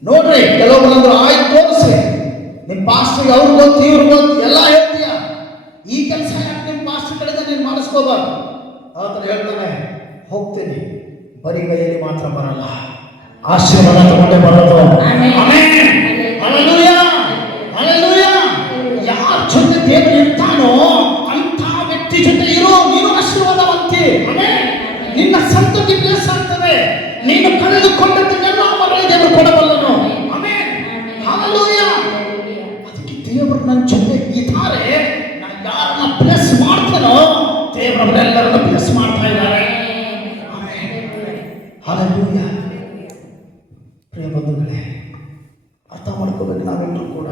ನೋಡ್ರಿ, ಕೆಲವೊಬ್ಬರಂದ್ರು ಆಯ್ತು ತೋರಿಸ್ರಿ, ನಿಮ್ ಪಾಸ್ಟರ್ಗೆ ಅವ್ರು ಗೊತ್ತು ಇವ್ರು ಗೊತ್ತು ಎಲ್ಲ ಹೇಳ್ತೀಯ, ಈ ಕೆಲಸ ಯಾಕೆ ನಿಮ್ ಪಾಸ್ಟರ್ ಕಡೆಗೆ ನೀನು ಮಾಡಿಸ್ಕೋಬಾರ್ದು. ಆತರ ಹೇಳ್ತಾನೆ, ಹೋಗ್ತೀನಿ, ಬರೀ ಕೈಯಲ್ಲಿ ಮಾತ್ರ ಬರಲ್ಲ, ಆಶೀರ್ವಾದ ತಗೊಂಡೇ ಬರೋದು. Hallelujah, hallelujah. ಯಾರ ಜೊತೆ ದೇವರು ಇರ್ತಾನೋ ಅಂತ ವ್ಯಕ್ತಿ ಜೊತೆ ಇರೋ, ನೀನು ಆಶೀರ್ವಾದವಂತಿ. ನಿನ್ನ ಸಂತತಿ ಬ್ಲೆಸ್ ಆಗ್ತದೆ. ನೀನು ಕಳೆದುಕೊಂಡದ್ದನ್ನೆಲ್ಲ ಮರಳಿ ದೇವರು ಕೊಡಬಲ್ಲನು. ಆಮೆನ್. ಹಲ್ಲೆಲೂಯಾ. ಅದಕ್ಕೆ ದೇವರು ನನ್ನ ಜೊತೆ ಇದ್ದಾರೆ. ನಾನು ಯಾರನ್ನ ಬ್ಲೆಸ್ ಮಾಡ್ತಾನೋ ದೇವರವರೆಲ್ಲರನ್ನ ಬ್ಲೆಸ್ ಮಾಡ್ತಾ ಇದ್ದಾರೆ. ಹಲ್ಲೆಲೂಯಾ. ಪ್ರಿಯ ಬಂಧುಗಳೇ, ಅರ್ಥ ಮಾಡ್ಕೋಬೇಕು ನಾವೆಲ್ಲರೂ ಕೂಡ.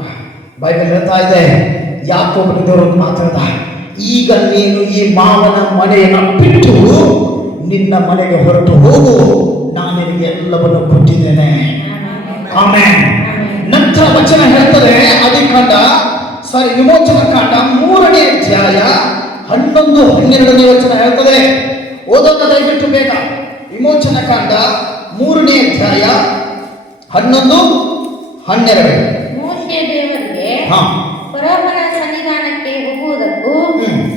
ಬೈಬಲ್ ಹೇಳ್ತಾ ಇದೆ, ಯಾಕೋಬನಿಗೆ ದೇವರು ಮಾತಾಡ್ದ, ಈಗ ನೀನು ಈ ಮಾವನ ಮನೆಯನ್ನು ಬಿಟ್ಟು ನಿನ್ನ ಮನೆಗೆ ಹೊರಟು ಹೋಗು, ನಾನು ನಿನಗೆ ಎಲ್ಲವನ್ನು ಕೊಟ್ಟಿದ್ದೇನೆ. ಆಮೆನ್. ನಂತರ ವಚನ ಹೇಳ್ತದೆ, ವಿಮೋಚನ ಕಾಂಡ 3ನೇ ಅಧ್ಯಾಯ 11-12 ವಚನ ಹೇಳ್ತದೆ. ಓದೋಣ ದಯವಿಟ್ಟು ಬೇಗ. ವಿಮೋಚನ ಕಾಂಡ 3ನೇ ಅಧ್ಯಾಯ 11-12. ಮೋಶೆ ದೇವರಿಗೆ ಫರೋಹನ ಸನ್ನಿಧಾನಕ್ಕೆ ಹೋಗುವುದಕ್ಕೂ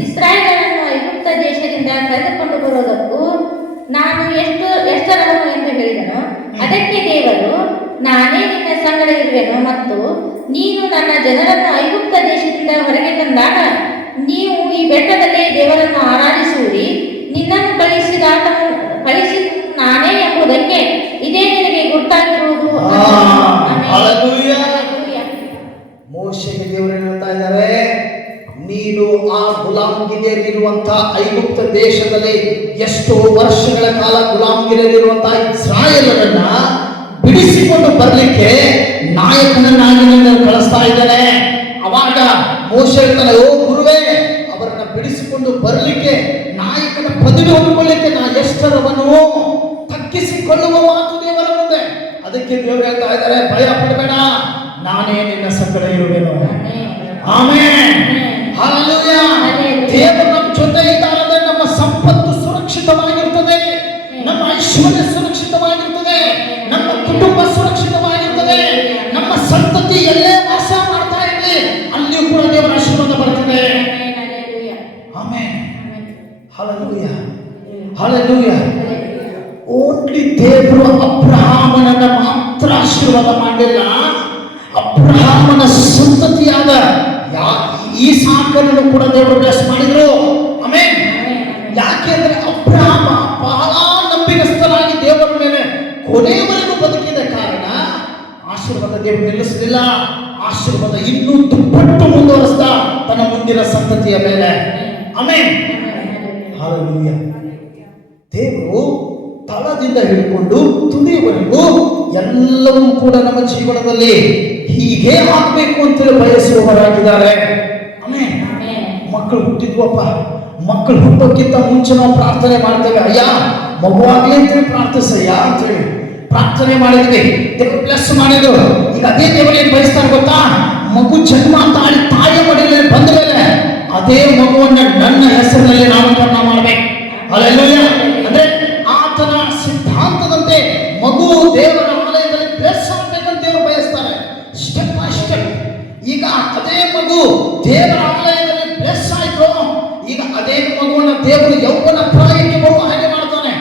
ಇಸ್ರಾಯೇಲರನ್ನು ಐಗುಪ್ತ ದೇಶದಿಂದ ಕರೆದುಕೊಂಡು ಬರುವುದಕ್ಕೂ ನಾನು ಎಷ್ಟರವನು ಎಂದು ಹೇಳಿದನು. ಅದಕ್ಕೆ ದೇವರು, ನಾನೇ ನಿನ್ನ ಸಂಗಡ ಇರುವೆನು, ಮತ್ತು ನೀನು ನನ್ನ ಜನರನ್ನು ಐಗುಪ್ತ ದೇಶದಿಂದ ಹೊರಗೆ ತಂದಾಗ ನೀವು ಈ ಬೆಟ್ಟದಲ್ಲಿ ದೇವರನ್ನು ಆರಾಧಿಸುವಿರಿ. ನಿನ್ನನ್ನು ಕಳಿಸಿದ ನಾನೇ ಎಂಬುದಕ್ಕೆ ಇದೇ ನಿನಗೆ ಗುರುತಾಗಿರುವುದು. ಮೋಶೆಗೆ ದೇವರು ಹೇಳ್ತಾ ಇದ್ದಾರೆ, ನೀನು ಆ ಗುಲಾಮಗಿರಿಯಲ್ಲಿರುವಂತಹ ಐಗುಪ್ತ ದೇಶದಲ್ಲಿ ಎಷ್ಟೋ ವರ್ಷಗಳ ಕಾಲ ಗುಲಾಮಗಿರಿಯಲ್ಲಿರುವಂತಹ ಇಸ್ರಾಯೇಲರನ್ನ ಬಿಡಿಸಿಕೊಂಡು ಬರಲಿಕ್ಕೆ ನಾಯಕನನ್ನಾಗಿ ನಿನ್ನನ್ನು ಕಳಿಸ್ತಾ ಇದ್ದಾನೆ. ಅವಾಗ ಮೋಶೆ ಹೇಳ್ತಾನೆ, ಓ ಗುರುವೇ, ಅವರನ್ನ ಬಿಡಿಸಿಕೊಂಡು ಬರಲಿಕ್ಕೆ ನಾಯಕನ ಪದವಿ ಹೊಂದಿಕೊಳ್ಳಿಕ್ಕೆ ನಾ ಎಷ್ಟರವನು, ತಗ್ಗಿಸಿಕೊಳ್ಳುವ ಮಾತು ದೇವರ ಮುಂದೆ. ಅದಕ್ಕೆ ದೇವರು ಹೇಳ್ತಾ ಇದ್ದಾರೆ, ಭಯ ಪಡಬೇಡ, ನಾನೇ ನಿನ್ನ ಸಂಗಡ ಇರುವೆನು. ಆಮೆನ್. ಹಲ್ಲೆಲೂಯಾ. ದೇವರು ನಮ್ಮ ಜೊತೆ ಇದ್ದಾರಂದ್ರೆ ನಮ್ಮ ಸಂಪತ್ತು ಸುರಕ್ಷಿತವಾಗಿರ್ತದೆ, ನಮ್ಮ ಐಶ್ವರ್ಯ ಸುರಕ್ಷಿತವಾಗಿರ್ತದೆ, ನಮ್ಮ ಕುಟುಂಬ ಸುರಕ್ಷಿತವಾಗಿರ್ತದೆ, ನಮ್ಮ ಸಂತತಿ ಎಲ್ಲೇ ವಾಸ ಮಾಡ್ತಾ ಇರಲಿ ಅಲ್ಲಿಯೂ ಕೂಡ ದೇವರ ಆಶೀರ್ವಾದ ಬರ್ತದೆ. ಆಮೆನ್. Hallelujah, hallelujah. ಓನ್ಲಿ ದೇವರು ಅಬ್ರಹಾಮನನ್ನ ಮಾತ್ರ ಆಶೀರ್ವಾದ ಮಾಡಲಿಲ್ಲ, ಅಬ್ರಹಾಮನ ಸಂತತಿಯಾದ ಈಸಾಕನನ್ನು ಕೂಡ ದೇವರು ಬ್ಲೆಸ್ ಮಾಡಿದ್ರು. ಆಮೆನ್. ಯಾಕೆಂದ್ರೆ ಅಬ್ರಹಾಮ ಬಹಳ ನಂಬಿಕಸ್ಥನಾಗಿ ದೇವರ ಮೇಲೆ ಕೊನೆಯವರೆಗೂ ಬದುಕಿದ ಕಾರಣ ಆಶೀರ್ವಾದ ದೇವರು ನಿಲ್ಲಿಸಲಿಲ್ಲ. ಆಶೀರ್ವಾದ ಇನ್ನೂ ದುಪ್ಪಟ್ಟು ಮುಂದುವರಿಸ್ತಾ ತನ್ನ ಮುಂದಿನ ಸಂತತಿಯ ಮೇಲೆ. ಆಮೆನ್. ಹಲ್ಲೆಲೂಯಾ. ದೇವರು ತಳದಿಂದ ಹಿಡ್ಕೊಂಡು ತುದಿಯವರೆಗೂ ಎಲ್ಲವೂ ಕೂಡ ನಮ್ಮ ಜೀವನದಲ್ಲಿ ಹೀಗೆ ಆಗಬೇಕು ಅಂತೇಳಿ ಬಯಸುವವರಾಗಿದ್ದಾರೆ. ಆಮೆನ್. ಮಕ್ಕಳು ಹುಟ್ಟಿದ್ವಪ್ಪ, ಮಕ್ಕಳು ಹುಟ್ಟೋಕ್ಕಿಂತ ಮುಂಚೆ ನಾವು ಪ್ರಾರ್ಥನೆ ಮಾಡ್ತೇವೆ, ಅಯ್ಯ ಮಗುವಾಗಲಿ ಅಂತೇಳಿ ಪ್ರಾರ್ಥಿಸಯ್ಯ ಅಂತೇಳಿ ಪ್ರಾರ್ಥನೆ ಮಾಡಿದ್ವಿ, ದೇವರು ಬ್ಲೆಸ್ ಮಾಡಿದ್ರು. ಈಗ ಅದೇ ದೇವರು ಏನು ಬಯಸ್ತಾರೆ ಗೊತ್ತಾ? ಮಗು ಜನ್ಮ ತಾಳಿ ತಾಯಿಯ ಮಡಿಯಲ್ಲಿ ಬಂದ ಮೇಲೆ ಅದೇ ಮಗುವನ್ನ ನನ್ನ ಹೆಸರಿನಲ್ಲಿ ನಾಮಕರಣ ಮಾಡಬೇಕು. ಹಲ್ಲೆಲೂಯಾ. ಅಂದ್ರೆ ಆತನ ಸಿದ್ಧಾಂತದಂತೆ ಮಗು ದೇವರ ಆಲಯದಲ್ಲಿ ಬ್ಲೆಸ್ ಆಗಬೇಕಂತ ದೇವರು ಬಯಸ್ತಾರೆ, ಸ್ಟೆಪ್ ಬೈ ಸ್ಟೆಪ್. ಈಗ ಅದೇ ಮಗು ದೇವರ ಆಲಯದಲ್ಲಿ ಬ್ಲೆಸ್ ಆಯ್ತು, ಈಗ ಅದೇ ಮಗುವನ್ನ ದೇವರು ಯೌವನ ಪ್ರಾಯಕ್ಕೆ ಬರುವ ಹಾಗೆ ಮಾಡ್ತಾನೆ.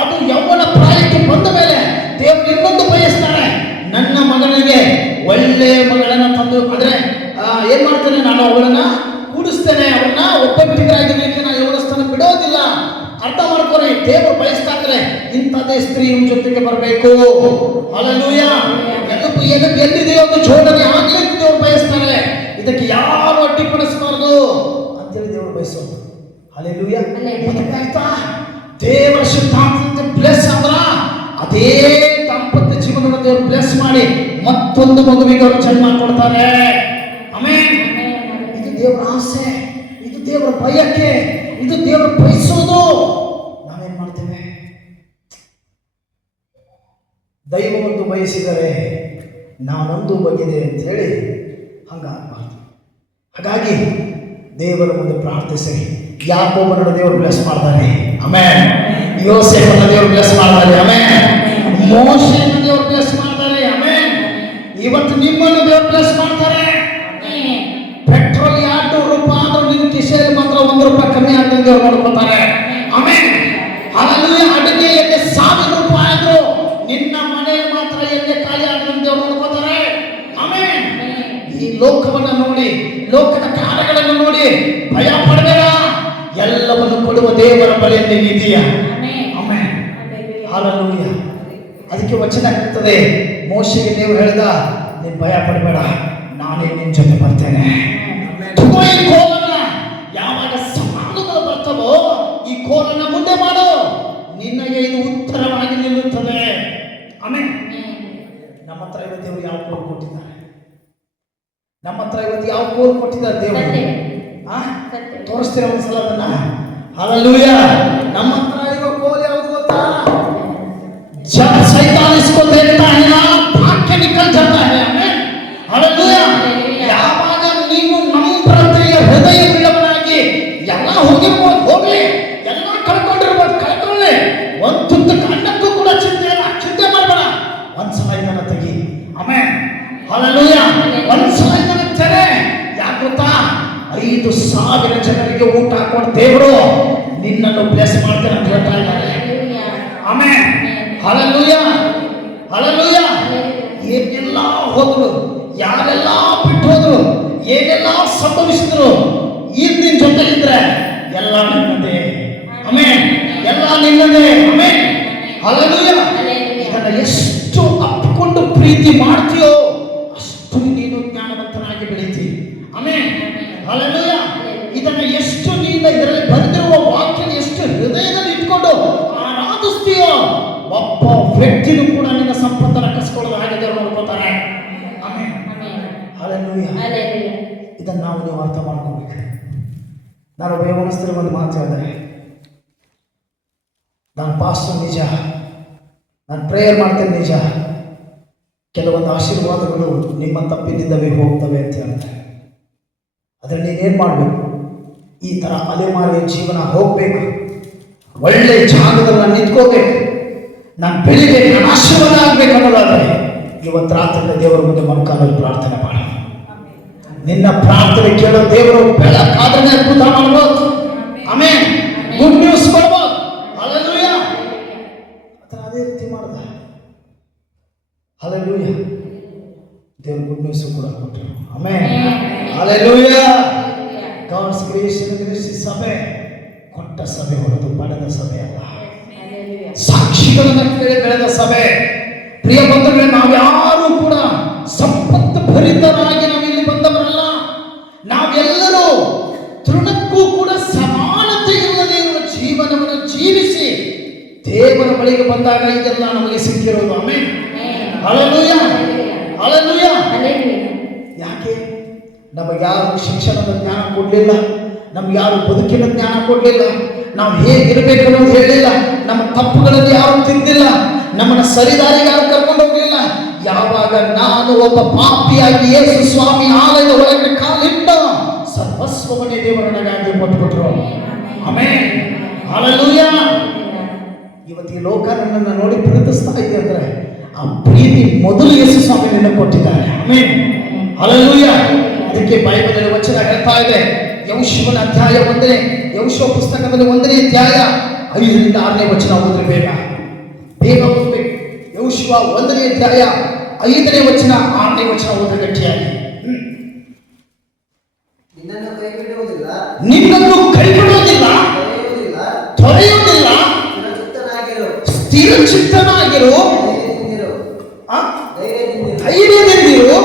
ಅದು ಯೌವನ ಪ್ರಾಯಕ್ಕೆ ಬಂದ ಮೇಲೆ ದೇವರು ಇನ್ನೊಂದು ಬಯಸ್ತಾರೆ, ನನ್ನ ಮಗನಿಗೆ ಒಳ್ಳೆ ಮಗಳನ್ನ ತಂದು, ಆದ್ರೆ ಏನ್ ಮಾಡ್ತಾನೆ, ನಾನು ಅವಳನ್ನ ಕೂಡಿಸ್ತೇನೆ, ಅವಳನ್ನ ಒಬ್ಬಟ್ಟಿಗರಾಗಿರ್ಲಿಕ್ಕೆ ನಾನು ಯೌವನಸ್ಥಾನ ಬಿಡೋದಿಲ್ಲ. ಅರ್ಥ ಮಾಡ್ಕೊಳ್ಳಿ, ದೇವರು ಬಯಸ್ತಾ ಇದ್ದಾರೆ ಇಂಥದೇ ಸ್ತ್ರೀ ಇವ್ನ ಜೊತೆಗೆ ಬರಬೇಕು. ಹಲ್ಲೆಲೂಯಾ. ಎಲ್ಲಿದೆಯೋ ಒಂದು ಜೋಡಣೆ ಆಗ್ಲಿಕ್ಕೆ ದೇವರು ಬಯಸ್ತಾರೆ. ಇದಕ್ಕೆ ಯಾರು ಅಡ್ಡಿಪಡಿಸಬಾರದು ಅಂತೇಳಿ ದೇವರು ಬಯಸೋದು. ಹಲ್ಲೆಲೂಯಾ. ಆಯ್ತಾ? ದೇವರ ಸಿದ್ಧಾಂತದ ಬ್ಲೆಸ್ ಆದ್ರ ಅದೇ ದಾಂಪತ್ಯ ಜೀವನವನ್ನು ದೇವರು ಬ್ಲೆಸ್ ಮಾಡಿ ಮತ್ತೊಂದು ಮಗುವಿಗೆ ಅವರು ಜನ್ಮ ಕೊಡ್ತಾರೆ. ಆಮೆನ್. ದೇವರ ಆಸೆ, ಇದು ದೇವರ ಬಯಕೆ, ಇದು ದೇವರ ಬಯಸೋದು. ನಾವೇನ್ ಮಾಡ್ತೇವೆ? ದೈವವೊಂದು ಬಯಸಿದರೆ ನಾನೊಂದು ಬಗೆದೆ ಅಂತ ಹೇಳಿ ಹಂಗಾಗಬಾರ್ದು. ಹಾಗಾಗಿ ದೇವರ ಮುಂದೆ ಪ್ರಾರ್ಥಿಸಿ. ಯಾಕೋಬನನ್ನು ದೇವರು ಬ್ಲೆಸ್ ಮಾಡ್ತಾರೆ, ಆಮೆನ್. ಯೋಸೇಫನ ದೇವರು ಬ್ಲೆಸ್ ಮಾಡ್ತಾರೆ, ಆಮೆನ್. ಮೋಶೆಯನ್ನು ದೇವರು ಬ್ಲೆಸ್ ಮಾಡ್ತಾರೆ, ಆಮೆನ್. ಇವತ್ತು ನಿಮ್ಮನ್ನು ದೇವರು ಬ್ಲೆಸ್ ಮಾಡ್ತಾರೆ. ಪೆಟ್ರೋಲ್ ₹200 ಆದ್ರೂ ನಿನ್ನ ಕಿಸೆಯಲ್ಲಿ ಮಾತ್ರ ₹1 ಕಮ್ಮಿ ಆಗ್ತದೆ ದೇವರು ನೋಡ್ಕೊತಾರೆ, ಆಮೆನ್. ಹಲ್ಲೆಲೂಯಾ. ಅಡುಗೆ ಎಣ್ಣೆ ₹1000 ಆದ್ರೂ ನಿನ್ನ ಮನೆಯಲ್ಲಿ ಮಾತ್ರ ಎಣ್ಣೆ ಖಾಲಿ ಆದ್ರೆ ದೇವರು ನೋಡ್ಕೊತಾರೆ, ಆಮೆನ್. ಈ ಲೋಕವನ್ನು ನೋಡಿ, ಲೋಕದ ಕಾರ್ಯಗಳನ್ನು ನೋಡಿ ಭಯ ಪಡಬೇಡ. ಎಲ್ಲವನ್ನು ಕೊಡುವ ದೇವರ ಬಳಿಯಲ್ಲಿ ನಿಧಿಯ, ಆಮೆನ್. ಹಲ್ಲೆಲೂಯಾ. ಅದಕ್ಕೆ ವಚನ ಆಗ್ತದೆ, ಮೋಶೆಗೆ ದೇವರು ಹೇಳಿದ, ನೀನು ಭಯ ಪಡಬೇಡ, ನಾನೇ ನಿನ್ನ ಜೊತೆ ಬರ್ತೇನೆ. ಈ ಕೋಲನ್ನ ಯಾವಾಗ ಸವಾಲುಗಳು ಬರ್ತವೋ ಈ ಕೋಲನ್ನ ಮುಂದೆ ಮಾಡು, ನಿನ್ನಗೆ ಇದು ಉತ್ತರವಾಗಿ ನಿಲ್ಲುತ್ತದೆ, ಆಮೆನ್. ನಮ್ಮ ಹತ್ರ ಇವತ್ತು ದೇವರು ಯಾವ ಕೋಲ್ ಕೊಟ್ಟಿದ್ದಾರೆ? ನಮ್ಮ ಹತ್ರ ಇವತ್ತು ಯಾವ ಕೋಲ್ ಕೊಟ್ಟಿದ್ದಾರೆ ದೇವರು? ತೋರಿಸ್ತೀರ ಒಂದ್ಸಲ ಅದನ್ನ? ಹಲ್ಲೆಲೂಯಾ. ನಮ್ಮ ಹತ್ರ ಇರೋ ಕೋಲ್ ಯಾವುದು ಗೊತ್ತಾ? शैतान इसको देखता है ना, भाग के निकल जाता है, आमेन. हालेलुया. ಯಾವಾಗ ನೀನು ನಂಬ್ರತೆಯ ಹೃದಯ ಬಿಡವನಾಗಿ ಎಲ್ಲ ಹೋಗಿರ್ಬೋದು, ಹೋಗ್ಲಿ, ಎಲ್ಲ ಕಳ್ಕೊಂಡಿರ್ಬೋದು, ಕಳ್ಕೊಳ್ಳಿ. ಒಂದು ತುತ್ತು ಅನ್ನಕ್ಕೂ ಕೂಡ ಚಿಂತೆ ಇಲ್ಲ, ಚಿಂತೆ ಮಾಡಬೇಡ. ಒಂದ್ಸಲ ಇದನ್ನ ತೆಗಿ, ಆಮೆನ್. ಹಾಲೆಲೂಯಾ. ಒಂದ್ಸಲ ಇದನ್ನ ತೆರೆ. ಯಾಕೆ ಗೊತ್ತಾ? 5,000 ಜನರಿಗೆ ಊಟ ಕೊಡ ದೇವರು ನಿನ್ನನ್ನು ಬ್ಲೆಸ್ ಮಾಡ್ತೇನೆ ಅಂತ ಹೇಳ್ತಾ ಇದ್ದಾರೆ, ಆಮೆನ್. Hallelujah, hallelujah. ಏನೆಲ್ಲ ಹೋದ್ರು, ಯಾರೆಲ್ಲ ಬಿಟ್ಟು ಹೋದ್ರು, ಏನೆಲ್ಲ ಸಂಭವಿಸಿದ್ರು, ಈಗ ನಿನ್ನ ಜೊತೆ ಇದ್ರೆ ಎಲ್ಲ ನಿನ್ನದೇ, ಆಮೆನ್. ಎಲ್ಲ ನಿನ್ನದೇ, ಆಮೆನ್. ಹಲ್ಲೆಲೂಯಾ. ಇದನ್ನ ಎಷ್ಟು ಅಪ್ಪಿಕೊಂಡು ಪ್ರೀತಿ ಮಾಡ್ತೀಯೋ ಅಷ್ಟು ನೀನು ಜ್ಞಾನವಂತನಾಗಿ ಬೆಳೀತಿ, ಆಮೆನ್. ಹಲ್ಲೆಲೂಯಾ. ಇದನ್ನ ಎಷ್ಟು ನೀನು ಇದರಲ್ಲಿ ಬರೆದಿರುವ ವಾಕ್ಯ ಎಷ್ಟು ಹೃದಯದಲ್ಲಿ ಇಟ್ಕೊಂಡು ಆರಾಧಿಸ್ತೀಯೋ ಒಬ್ಬ ವ್ಯಕ್ತಿನೂ ಕೂಡ ನಿನ್ನ ಸಂಪತ್ತನ್ನು ಕಸ್ಕೊಳ್ಳೋದು ಹಾಗೆ ದೇವರು ನೋಡ್ಕೋತಾರೆ, ಆಮೆನ್. ಹಲ್ಲೆಲೂಯಾ. ಇದನ್ನು ನೀವು ಅರ್ಥ ಮಾಡ್ಕೋಬೇಕು. ನಾನು ಬೇವನಸ್ಥರ ಒಂದು ಮಾತು ಹೇಳಿದೆ, ನಾನು ಪಾಸ್ಟರ್ ನಿಜ, ನಾನು ಪ್ರೇಯರ್ ಮಾಡ್ತೇನೆ ನಿಜ, ಕೆಲವೊಂದು ಆಶೀರ್ವಾದಗಳು ನಿಮ್ಮ ತಪ್ಪಿನಿಂದವೇ ಹೋಗ್ತವೆ ಅಂತ ಹೇಳ್ತಾರೆ. ಆದರೆ ನೀನೇನು ಮಾಡಬೇಕು? ಈ ಥರ ಅಲೆಮಾರಿಯ ಜೀವನ ಹೋಗ್ಬೇಕು, ಒಳ್ಳೆ ಜಾಗದಲ್ಲಿ ನಾನು ನಿಂತ್ಕೋಬೇಕು, ನಾನು ಬೆಳಿಬೇಕು, ನಾನು ಆಶೀರ್ವಾದ ಆಗ್ಬೇಕು ಅನ್ನೋದಾದರೆ ಇವತ್ತು ರಾತ್ರಿ ದೇವರ ಮುಂದೆ ಮೊಣಕಾಲಲ್ಲಿ ಪ್ರಾರ್ಥನೆ ಮಾಡ. ನಿನ್ನ ಪ್ರಾರ್ಥನೆ ಕೇಳೋ ದೇವರು ಬೆಳಕಾದ್ರೆ ಅದ್ಭುತ ಮಾಡ್ಬೋದು, ಆಮೆನ್. ಗುಡ್ ನ್ಯೂಸ್ ಕೊಡ್ಬೋದು, ಹಲ್ಲೆಲೂಯಾ. ಅದೇ ರೀತಿ ಮಾಡ್ದ, ಹಲ್ಲೆಲೂಯಾ. ದೇವರು ಗುಡ್ ನ್ಯೂಸ್ ಕೂಡ ಕೊಟ್ಟರು, ಆಮೆನ್. ಹಲ್ಲೆಲೂಯಾ. ಗಾಡ್ಸ್ ಕ್ರಿಯೇಷನ್ ಸಭೆ ಕೊಟ್ಟ ಸಭೆ ಹೊರತು ಪಡೆದ ಸಭೆ ಅಲ್ಲ, ಸಾಕ್ಷಿಗಳನ್ನು ಕೇಳಿ ಬೆಳೆದ ಸಭೆ. ಪ್ರಿಯ ಬಂಧುಗಳೇ, ನಾವ್ಯಾರು ಕೂಡ ಸಂಪತ್ತು ಭರಿತರಾಗಿ ನಾವಿಲ್ಲಿ ಬಂದವರಲ್ಲ. ನಾವೆಲ್ಲರೂ ತೃಣಕ್ಕೂ ಕೂಡ ಸಮಾನತೆ ಇಲ್ಲದೆ ಇರುವ ಜೀವನವನ್ನು ಜೀವಿಸಿ ದೇವರ ಬಳಿಗೆ ಬಂದಾಗ ಇದೆಲ್ಲ ನಮಗೆ ಸಿಕ್ಕಿರೋದು, ಆಮೆನ್. Hallelujah, hallelujah. ಯಾಕೆ? ನಮಗೆ ಯಾರು ಶಿಕ್ಷಣದ ಜ್ಞಾನ ಕೊಡಲಿಲ್ಲ, ನಮ್ಗೆ ಯಾರು ಬದುಕಿನ ಜ್ಞಾನ ಕೊಡಲಿಲ್ಲ, ನಾವು ಹೇಗಿರ್ಬೇಕು ಅನ್ನೋದು ಹೇಳಿಲ್ಲ, ನಮ್ಮ ತಪ್ಪುಗಳನ್ನು ಯಾರು ತಿದ್ದಿಲ್ಲ, ನಮ್ಮನ್ನು ಸರಿದಾರಿಗೆ ಯಾರು ಕರ್ಕೊಂಡು ಹೋಗಲಿಲ್ಲ. ಯಾವಾಗ ನಾನು ಒಬ್ಬ ಪಾಪಿಯಾಗಿ ಯೇಸು ಸ್ವಾಮಿ ಆಲಯದ ಒಳಗೆ ಕಾಲಿಟ್ಟ ಸರ್ವಸ್ವವನ್ನೇ ದೇವರು ನನಗಾಗಿ ಕೊಟ್ಟುಬಿಟ್ರು, ಆಮೆನ್. ಹಲ್ಲೆಲೂಯಾ. ಇವತ್ತು ಈ ಲೋಕ ನನ್ನನ್ನು ನೋಡಿ ಪ್ರೀತಿಸ್ತಾ ಇದೆ ಅಂದ್ರೆ ಆ ಪ್ರೀತಿ ಮೊದಲು ಯೇಸು ಸ್ವಾಮಿ ನಿನ್ನ ಕೊಟ್ಟಿದ್ದಾರೆ, ಆಮೆನ್. ಹಲ್ಲೆಲೂಯಾ. ಅದಕ್ಕೆ ಬೈಬಲ್ ವಚನ ಹೇಳ್ತಾ ಇದೆ, ಯೆಹೋಶುವನ ಅಧ್ಯಾಯ 1, ಯೆಹೋಶುವ ಪುಸ್ತಕದಲ್ಲಿ 1ನೇ ಅಧ್ಯಾಯ 5ರಿಂದ 6ನೇ ವಚನ ಓದಿದ್ರೆ ಬೇಗ ಬೇಗ ಓದಬೇಕು. ಯೆಹೋಶುವ 1ನೇ ಅಧ್ಯಾಯ 5ನೇ ವಚನ 6ನೇ ವಚನ ಓದಿದ್ರೆ ಗಟ್ಟಿಯಾಗಿ. ನಿನ್ನನ್ನು ಕೈ ಬಿಡುವುದಿಲ್ಲ, ತೊರೆಯುವುದಿಲ್ಲ, ಸ್ಥಿರಚಿತ್ತನಾಗಿರು, ಧೈರ್ಯದಿಂದಿರು,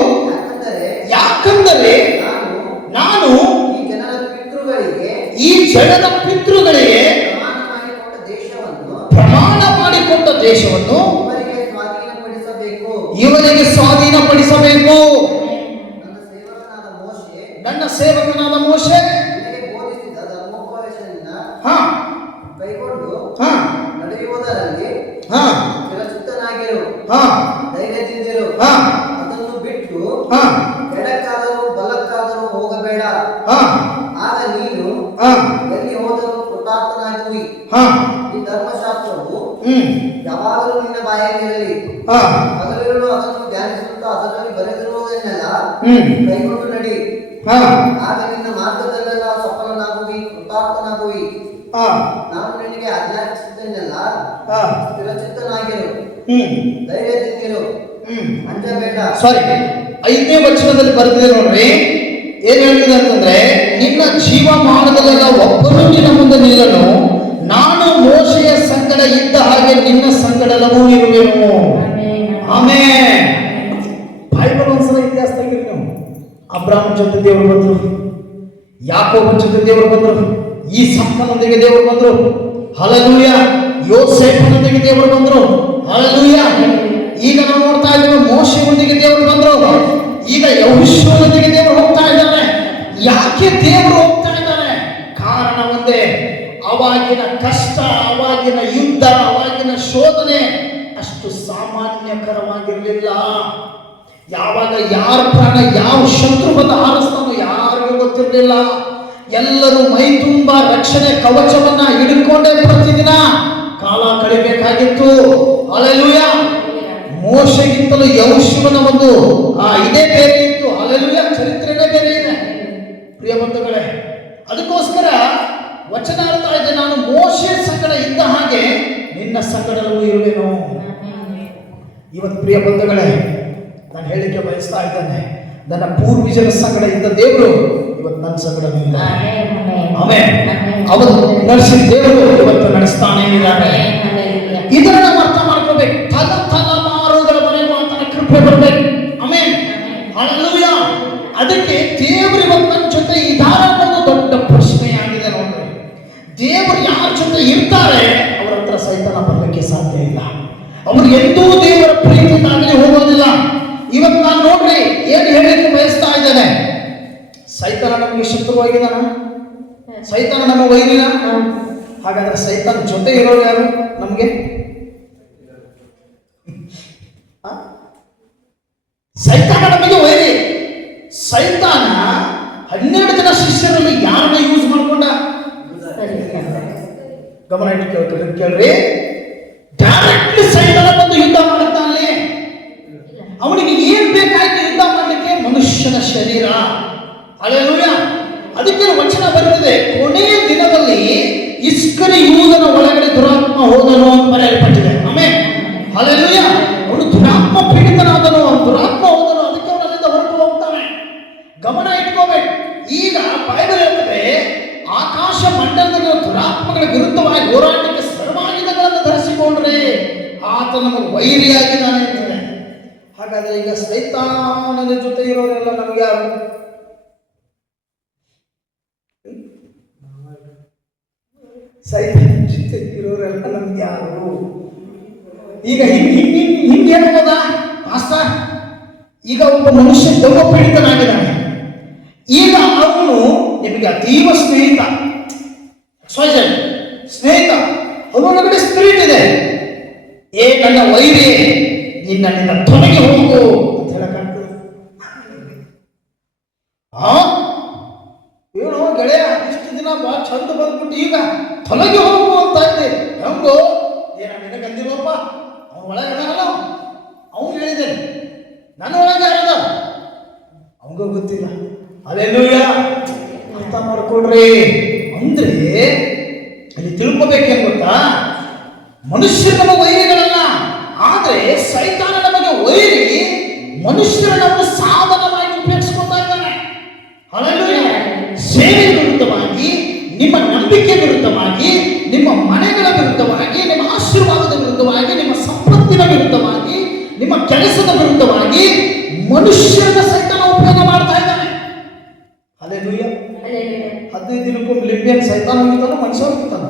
ಯಾಕಂದರೆ ನಾನು ಈ ಜನರ ಪಿತೃಗಳಿಗೆ ಪ್ರಮಾಣ ಮಾಡಿಕೊಟ್ಟ ದೇಶವನ್ನು ಇವರಿಗೆ ಸ್ವಾಧೀನಪಡಿಸಬೇಕು. ನನ್ನ ನನ್ನ ಸೇವಕನಾದ ಮೋಶೆ ನಿನಗೆ ಬೋಧಿಸಿದ ಧರ್ಮೋಪದೇಶದಿಂದ ಹಾ ಕೈಗೊಂಡು ಹಾ ನಡೆಯುವುದರಲ್ಲಿ ಹಾ ಚಿರಚಿತ್ತನಾಗಿರು, ಹಾ ಧೈರ್ಯದಿಂದಿರು. ಹಾ ಅದನ್ನು ಬಿಟ್ಟು ಹಾ ಎಡಕ್ಕಾದರೂ ಬಲಕ್ಕಾದರೂ ಹೋಗಬೇಡ. ಹಾ ಆಗ ನೀನು ಹಾ ಎಲ್ಲಿ ಹೋದರೂ ಕೃತಾರ್ಥನಾಗುವಿ. ಹಾ ಈ ಧರ್ಮಶಾಸ್ತ್ರವು ಹ್ಮ್ ಯಾವಾಗಲೂ ನಿನ್ನ ಬಾಯಲ್ಲಿರಲಿ. ಹಾ ಹಗಲಿರುಳು ಅದನ್ನು ಧ್ಯಾನಿಸುತ್ತಾ ಅದರಲ್ಲಿ ಬರೆದಿರುವುದನ್ನೆಲ್ಲ ಹ್ಮ್ ಕೈಗೊಂಡು ನಡಿ. ಹಾ ಆಗ ನಿನ್ನ ಮಾರ್ಗದಲ್ಲೆಲ್ಲ ಸಫಲನಾಗುವಿ, ಕೃತಾರ್ಥನಾಗುವಿ. ಹಾ ನಾನು ನಿನಗೆ ಆಜ್ಞಾಪಿಸಿದ್ದನ್ನೆಲ್ಲ ಹಾ ಸ್ಥಿರಚಿತ್ತನಾಗಿರು, ಹ್ಮ್ ಧೈರ್ಯದಿಂದಿರು, ಹ್ಮ್ ಅಂಜಬೇಡ. ಸಾರಿ 5ನೇ ವಚನದಲ್ಲಿ ಬರೆದಿದೆ ನೋಡ್ರಿ. ಏನ್ ಹೇಳ್ತಿದೆ ಅಂತಂದ್ರೆ, ನಿನ್ನ ಜೀವಮಾನದಲ್ಲೆಲ್ಲ ಒಬ್ಬರು ನಿನ್ನ ಮುಂದೆ ನಿಲ್ಲನು, ನಾನು ಮೋಶೆಯ ಸಂಗಡ ಇದ್ದ ಹಾಗೆ ನಿನ್ನ ಸಂಗಡಲವೂ ಇರುವೆನು. ಆಮೆನ್. ಬೈಬಲ್ ಒಂದ್ಸಲ ಇತಿಹಾಸ ತೆಗೀರಿ ನೀವು. ಅಬ್ರಾಹ್ಮನ ಜೊತೆ ದೇವರು ಬಂದ್ರು, ಯಾಕೋಬನ ಜೊತೆ ದೇವರು ಬಂದ್ರು, ಈ ಸಂಪನೊಂದಿಗೆ ದೇವರು ಬಂದ್ರು, ಹಲ್ಲೆಲೂಯ. ಯೋಸೇಫನೊಂದಿಗೆ ದೇವರು ಬಂದ್ರು, ಹಲ್ಲೆಲೂಯ. ಈಗ ನಾವು ನೋಡ್ತಾ ಇದ್ದೀವಿ ಮೋಶೆಯೊಂದಿಗೆ ದೇವರು ಬಂದ್ರು, ಈಗ ಯೆಹೋಶುವನೊಂದಿಗೆ ದೇವರು ಹೋಗ್ತಾ ಇದ್ದಾನೆ. ಯಾಕೆ ದೇವರು ಹೋಗ್ತಾ ಇದ್ದಾನೆ? ಕಾರಣ ಒಂದೇ, ಅವಾಗಿನ ಕಷ್ಟ, ಅವಾಗಿನ ಯುದ್ಧ, ಅವಾಗಿನ ಶೋಧನೆ ಅಷ್ಟು ಸಾಮಾನ್ಯಕರವಾಗಿರಲಿಲ್ಲ. ಯಾವಾಗ ಯಾರ ಪ್ರಾಣ ಯಾವ ಶತ್ರು ಬಂದು ಹಾರಿಸ್ತಾನೋ ಯಾರಿಗೂ ಗೊತ್ತಿರಲಿಲ್ಲ. ಎಲ್ಲರೂ ಮೈ ತುಂಬಾ ರಕ್ಷಣೆ ಕವಚವನ್ನ ಹಿಡಿದುಕೊಂಡೇ ಪ್ರತಿದಿನ ಕಾಲ ಕಳಿಬೇಕಾಗಿತ್ತು. ಹಲ್ಲೆಲೂಯ. ಮೋಶೆಗಿಂತಲೂ ಯೆಹೋಶುವನ ಒಂದು ಇದೇ ಬೇರೆ ಇತ್ತು. ಹಲ್ಲೆಲೂಯ. ಚರಿತ್ರೆನೇ ಬೇರೆ ಇದೆ ಪ್ರಿಯ ಬಂಧುಗಳೇ. ಅದಕ್ಕೋಸ್ಕರ ವಚನ ಹೇಳ್ತಾ ಇದೆ, ನಾನು ಮೋಶೆ ಸಂಗಡ ಇದ್ದ ಹಾಗೆ ನಿನ್ನ ಸಂಗಡಲೂ ಇರುವೆನು. ಇವತ್ತು ಪ್ರಿಯ ಬಂಧುಗಳೇ, ನಾನು ಹೇಳಿಕೆ ಬಯಸ್ತಾ ಇದ್ದೇನೆ, ನನ್ನ ಪೂರ್ವಜರ ಸಂಗಡ ಇದ್ದ ದೇವರು ಇವತ್ತು ನನ್ನ ಸಂಗಡನೂ ಇದ್ದಾನೆ. ಆಮೆನ್. ಅವರು ನಡೆಸಿದ ದೇವರು ಇವತ್ತು ನಡೆಸ್ತಾನೆ ಇದ್ದಾನೆ. ಇದನ್ನ ನಾವು ಅರ್ಥ ಮಾಡ್ಕೋಬೇಕು. ತಲೆಮಾರುಗಳವರೆಗೂ ಆತನ ಕೃಪೆ ಬರಬೇಕು. ಆಮೆನ್. ಹಲ್ಲೆಲೂಯ. ಅದಕ್ಕೆ ದೇವರು ಇವತ್ತು ನನ್ನ ಜೊತೆ ಇದ್ದಾರೆ ಅನ್ನೋದು ದೊಡ್ಡ ಪ್ರಶ್ನೆಯಾಗಿದೆ ನೋಡ್ರಿ. ದೇವರು ಯಾರ ಜೊತೆ ಇರ್ತಾರೆ ಅವರ ಹತ್ರ ಸೈತಾನ ಬರಲಿಕ್ಕೆ ಸಾಧ್ಯ ಇಲ್ಲ. ಅವರು ಎಂದೂ ದೇವರ ಪ್ರೀತಿಯಿಂದಾಗಲಿ ಹೋಗೋದಿಲ್ಲ. ಇವತ್ತು ನಾನು ನೋಡ್ರಿ ಏನು ಹೇಳಿಕ್ಕೆ ಬಯಸ್ತಾ ಇದ್ದೇನೆ, ಸೈತಾನ ನಮಗೆ ಶತ್ರುವಾಗಿದ್ದಾನ, ಸೈತಾನ ನಮ್ಮ ವೈರಿನ. ಹಾಗಾದ್ರೆ ಸೈತಾನ ಜೊತೆ ಇರೋರು ಯಾರು ನಮಗೆ? ಸೈತಾನ ನಮಗೆ ವೈರಿ. ಸೈತಾನ 12 ಜನ ಶಿಷ್ಯರಲ್ಲಿ ಯಾರನ್ನ ಯೂಸ್ ಮಾಡ್ಕೊಂಡ? ಗಮನ ಇಟ್ಟು ಕೇಳ್ರಿ. ಡೈರೆಕ್ಟ್ಲಿ ಸೈತಾನ ಬಂದು ಯುದ್ಧ ಮಾಡುತ್ತಾನೆ. ಅವನಿಗೆ ಏನ್ ಬೇಕಾಯ್ತು ಯುದ್ಧ ಮಾಡಲಿಕ್ಕೆ? ಮನುಷ್ಯನ ಶರೀರ. ಹಲ್ಲೆಲೂಯ. ಅದಕ್ಕೆ ವಚನ ಬರುತ್ತದೆ, ಕೊನೆಯ ದಿನದಲ್ಲಿ ಇಸ್ಕರಿಯೋತನ ಒಳಗಡೆ ದುರಾತ್ಮ ಹೋದನು ಅಂತ ಬರೆಯಲ್ಪಟ್ಟಿದೆ. ಆಮೆನ್. ಹಲ್ಲೆಲೂಯ. ಅವನು ದುರಾತ್ಮ ಪೀಡಿತನಾದನು, ಅವನು ದುರಾತ್ಮ ಹೋದನು, ಅದಕ್ಕೆ ಅವನಲ್ಲಿಂದ ಹೊರಟು ಹೋಗ್ತಾನೆ. ಗಮನ ಇಟ್ಕೋಬೇಕು. ಈಗ ಬೈಬಲ್ ಹೇಳ್ತದೆ, ಆಕಾಶ ಮಂಡಲದ ದುರಾತ್ಮಗಳ ವಿರುದ್ಧವಾಗಿ ಹೋರಾಟಕ್ಕೆ ಸರ್ವಾಯುಧಗಳನ್ನು ಧರಿಸಿಕೊಂಡ್ರೆ ಆತ ನಮಗೆ ವೈರಿಯಾಗಿದ್ದಾನೆ ಅಂತಾನೆ. ಹಾಗಾದ್ರೆ ಈಗ ಸೈತಾನನ ಜೊತೆ ಇರೋರೆಲ್ಲ ನಮಗೆ ಯಾರು? ಸೈತಾನನ ಜೊತೆ ಇರೋರೆಲ್ಲ ನಮ್ಗೆ ಯಾರು? ಈಗ ಹಿಂಗೆ ಹೇಳ್ಬೋದಾ ಮಾಸ್ಟರ್? ಈಗ ಒಬ್ಬ ಮನುಷ್ಯ ದೆವ್ವ ಪೀಡಿತನಾಗಿದ್ದಾನೆ. ಈಗ ಅವನು ನಿಮಗೆ ಅತೀವ ಸ್ನೇಹಿತ, ಸ್ವಜನ್ ಸ್ನೇಹಿತ, ಅವನೊಳಗಡೆ ಸ್ಪಿರಿಟ್ ಇದೆ. ಏ ನನ್ನ ವೈರಿ, ನಿನ್ನಿಂದ ತೊಲಗಿ ಹೋಗು ಅಂತ ಹೇಳಕ್ಕಾಗ್ತದೆ? ಏನೋ ಗೆಳೆಯ ಇಷ್ಟು ದಿನ ಬಹಳ ಚಂದ ಬಂದ್ಬಿಟ್ಟು ಈಗ ತೊಲಗಿ ಹೋಗು ಅಂತ ಇದ್ದೆ, ಹೆಂಗೋ ಏನ ನಿನಗಂದಿಲ್ಲಪ್ಪ? ಅವನ ಒಳಗೆ ಅಲ್ಲ, ಅವನು ಹೇಳಿದ್ದೇನೆ, ನನ್ನ ಒಳಗೆ ಯಾರದ ಅವನಿಗೂ ಗೊತ್ತಿಲ್ಲ. ಹಲ್ಲೆಲೂಯ. ಅರ್ಥ ಮಾಡ್ಕೊಡ್ರಿ. ಅಂದ್ರೆ ಅಲ್ಲಿ ತಿಳ್ಕೋಬೇಕೇನು ಗೊತ್ತಾ? ಮನುಷ್ಯರು ನಮ್ಮ ವೈರಿಗಳಲ್ಲ, ಆದ್ರೆ ಸೈತಾನ ನಮಗೆ ವೈರಿ. ಮನುಷ್ಯರನ್ನು ಸಾಧನವಾಗಿ ಉಪಯೋಗಿಸ್ಕೊಳ್ತಾ ಇದ್ದಾನೆ. ಹಲ್ಲೆಲೂಯ. ಸೇವೆ ವಿರುದ್ಧವಾಗಿ, ನಿಮ್ಮ ನಂಬಿಕೆ ವಿರುದ್ಧವಾಗಿ, ನಿಮ್ಮ ಮನೆಗಳ ವಿರುದ್ಧವಾಗಿ, ನಿಮ್ಮ ಆಶೀರ್ವಾದದ ವಿರುದ್ಧವಾಗಿ, ನಿಮ್ಮ ಸಂಪತ್ತಿನ ವಿರುದ್ಧವಾಗಿ, ನಿಮ್ಮ ಕೆಲಸದ ವಿರುದ್ಧವಾಗಿ ಮನುಷ್ಯರನ್ನ ಸೈತಾನ ಉಪಯೋಗ ಮಾಡ್ತಾ ಇದ್ದಾನೆ. ಹಲ್ಲೆಲೂಯ. 15 ದಿನಕ್ಕೊಮ್ಮೆ ಲಿಂಬಿಯನ್ ಸೈತಾನ ಹೋಗ್ತಾನ, ಮನುಷ್ಯ ಹೋಗ್ತಾನ.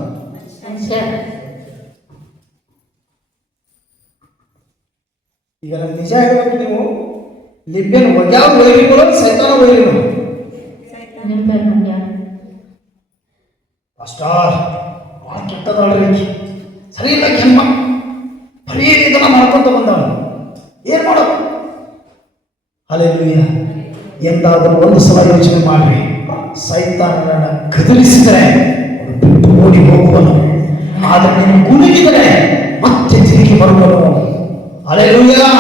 ಈಗ ನಿಜ ಹೇಳಬೇಕು, ನೀವು ಲಿಂಬಿಯನ್ ಯಾವ ವೈರಿಗಳು, ಸೈತಾನ ವೈರಿಗಳು? ನಿಮ್ಮ ಪೇರು ಮಂಡ್ಯ. ಅಷ್ಟಾರ್ ಭಾಳ ಕೆಟ್ಟದಾಳ್ರಿ, ಸರಿ ಇಲ್ಲ ಕೆಮ್ಮ, ಬರೀ ಇದನ್ನ ಮಾಡ್ಕೊಂತ ಬಂದವಳು. ಏನ್ ಮಾಡೋದು? ಹಲ್ಲೆಲೂಯಾ. ಎಂದಾದರೂ ಒಂದು ಸಲ ಯೋಚನೆ ಮಾಡ್ರಿ, ಸೈತಾನನನ್ನ ಕದಲಿಸಿದರೆ ಅವನು ಬಿಟ್ಟು ಓಡಿ ಹೋಗುವನು, ಆದರೆ ನೀನು ಕುಣಿಗಿದರೆ ಮತ್ತೆ ತಿರುಗಿ ಬರುವನು. ಹಲ್ಲೆಲೂಯಾ.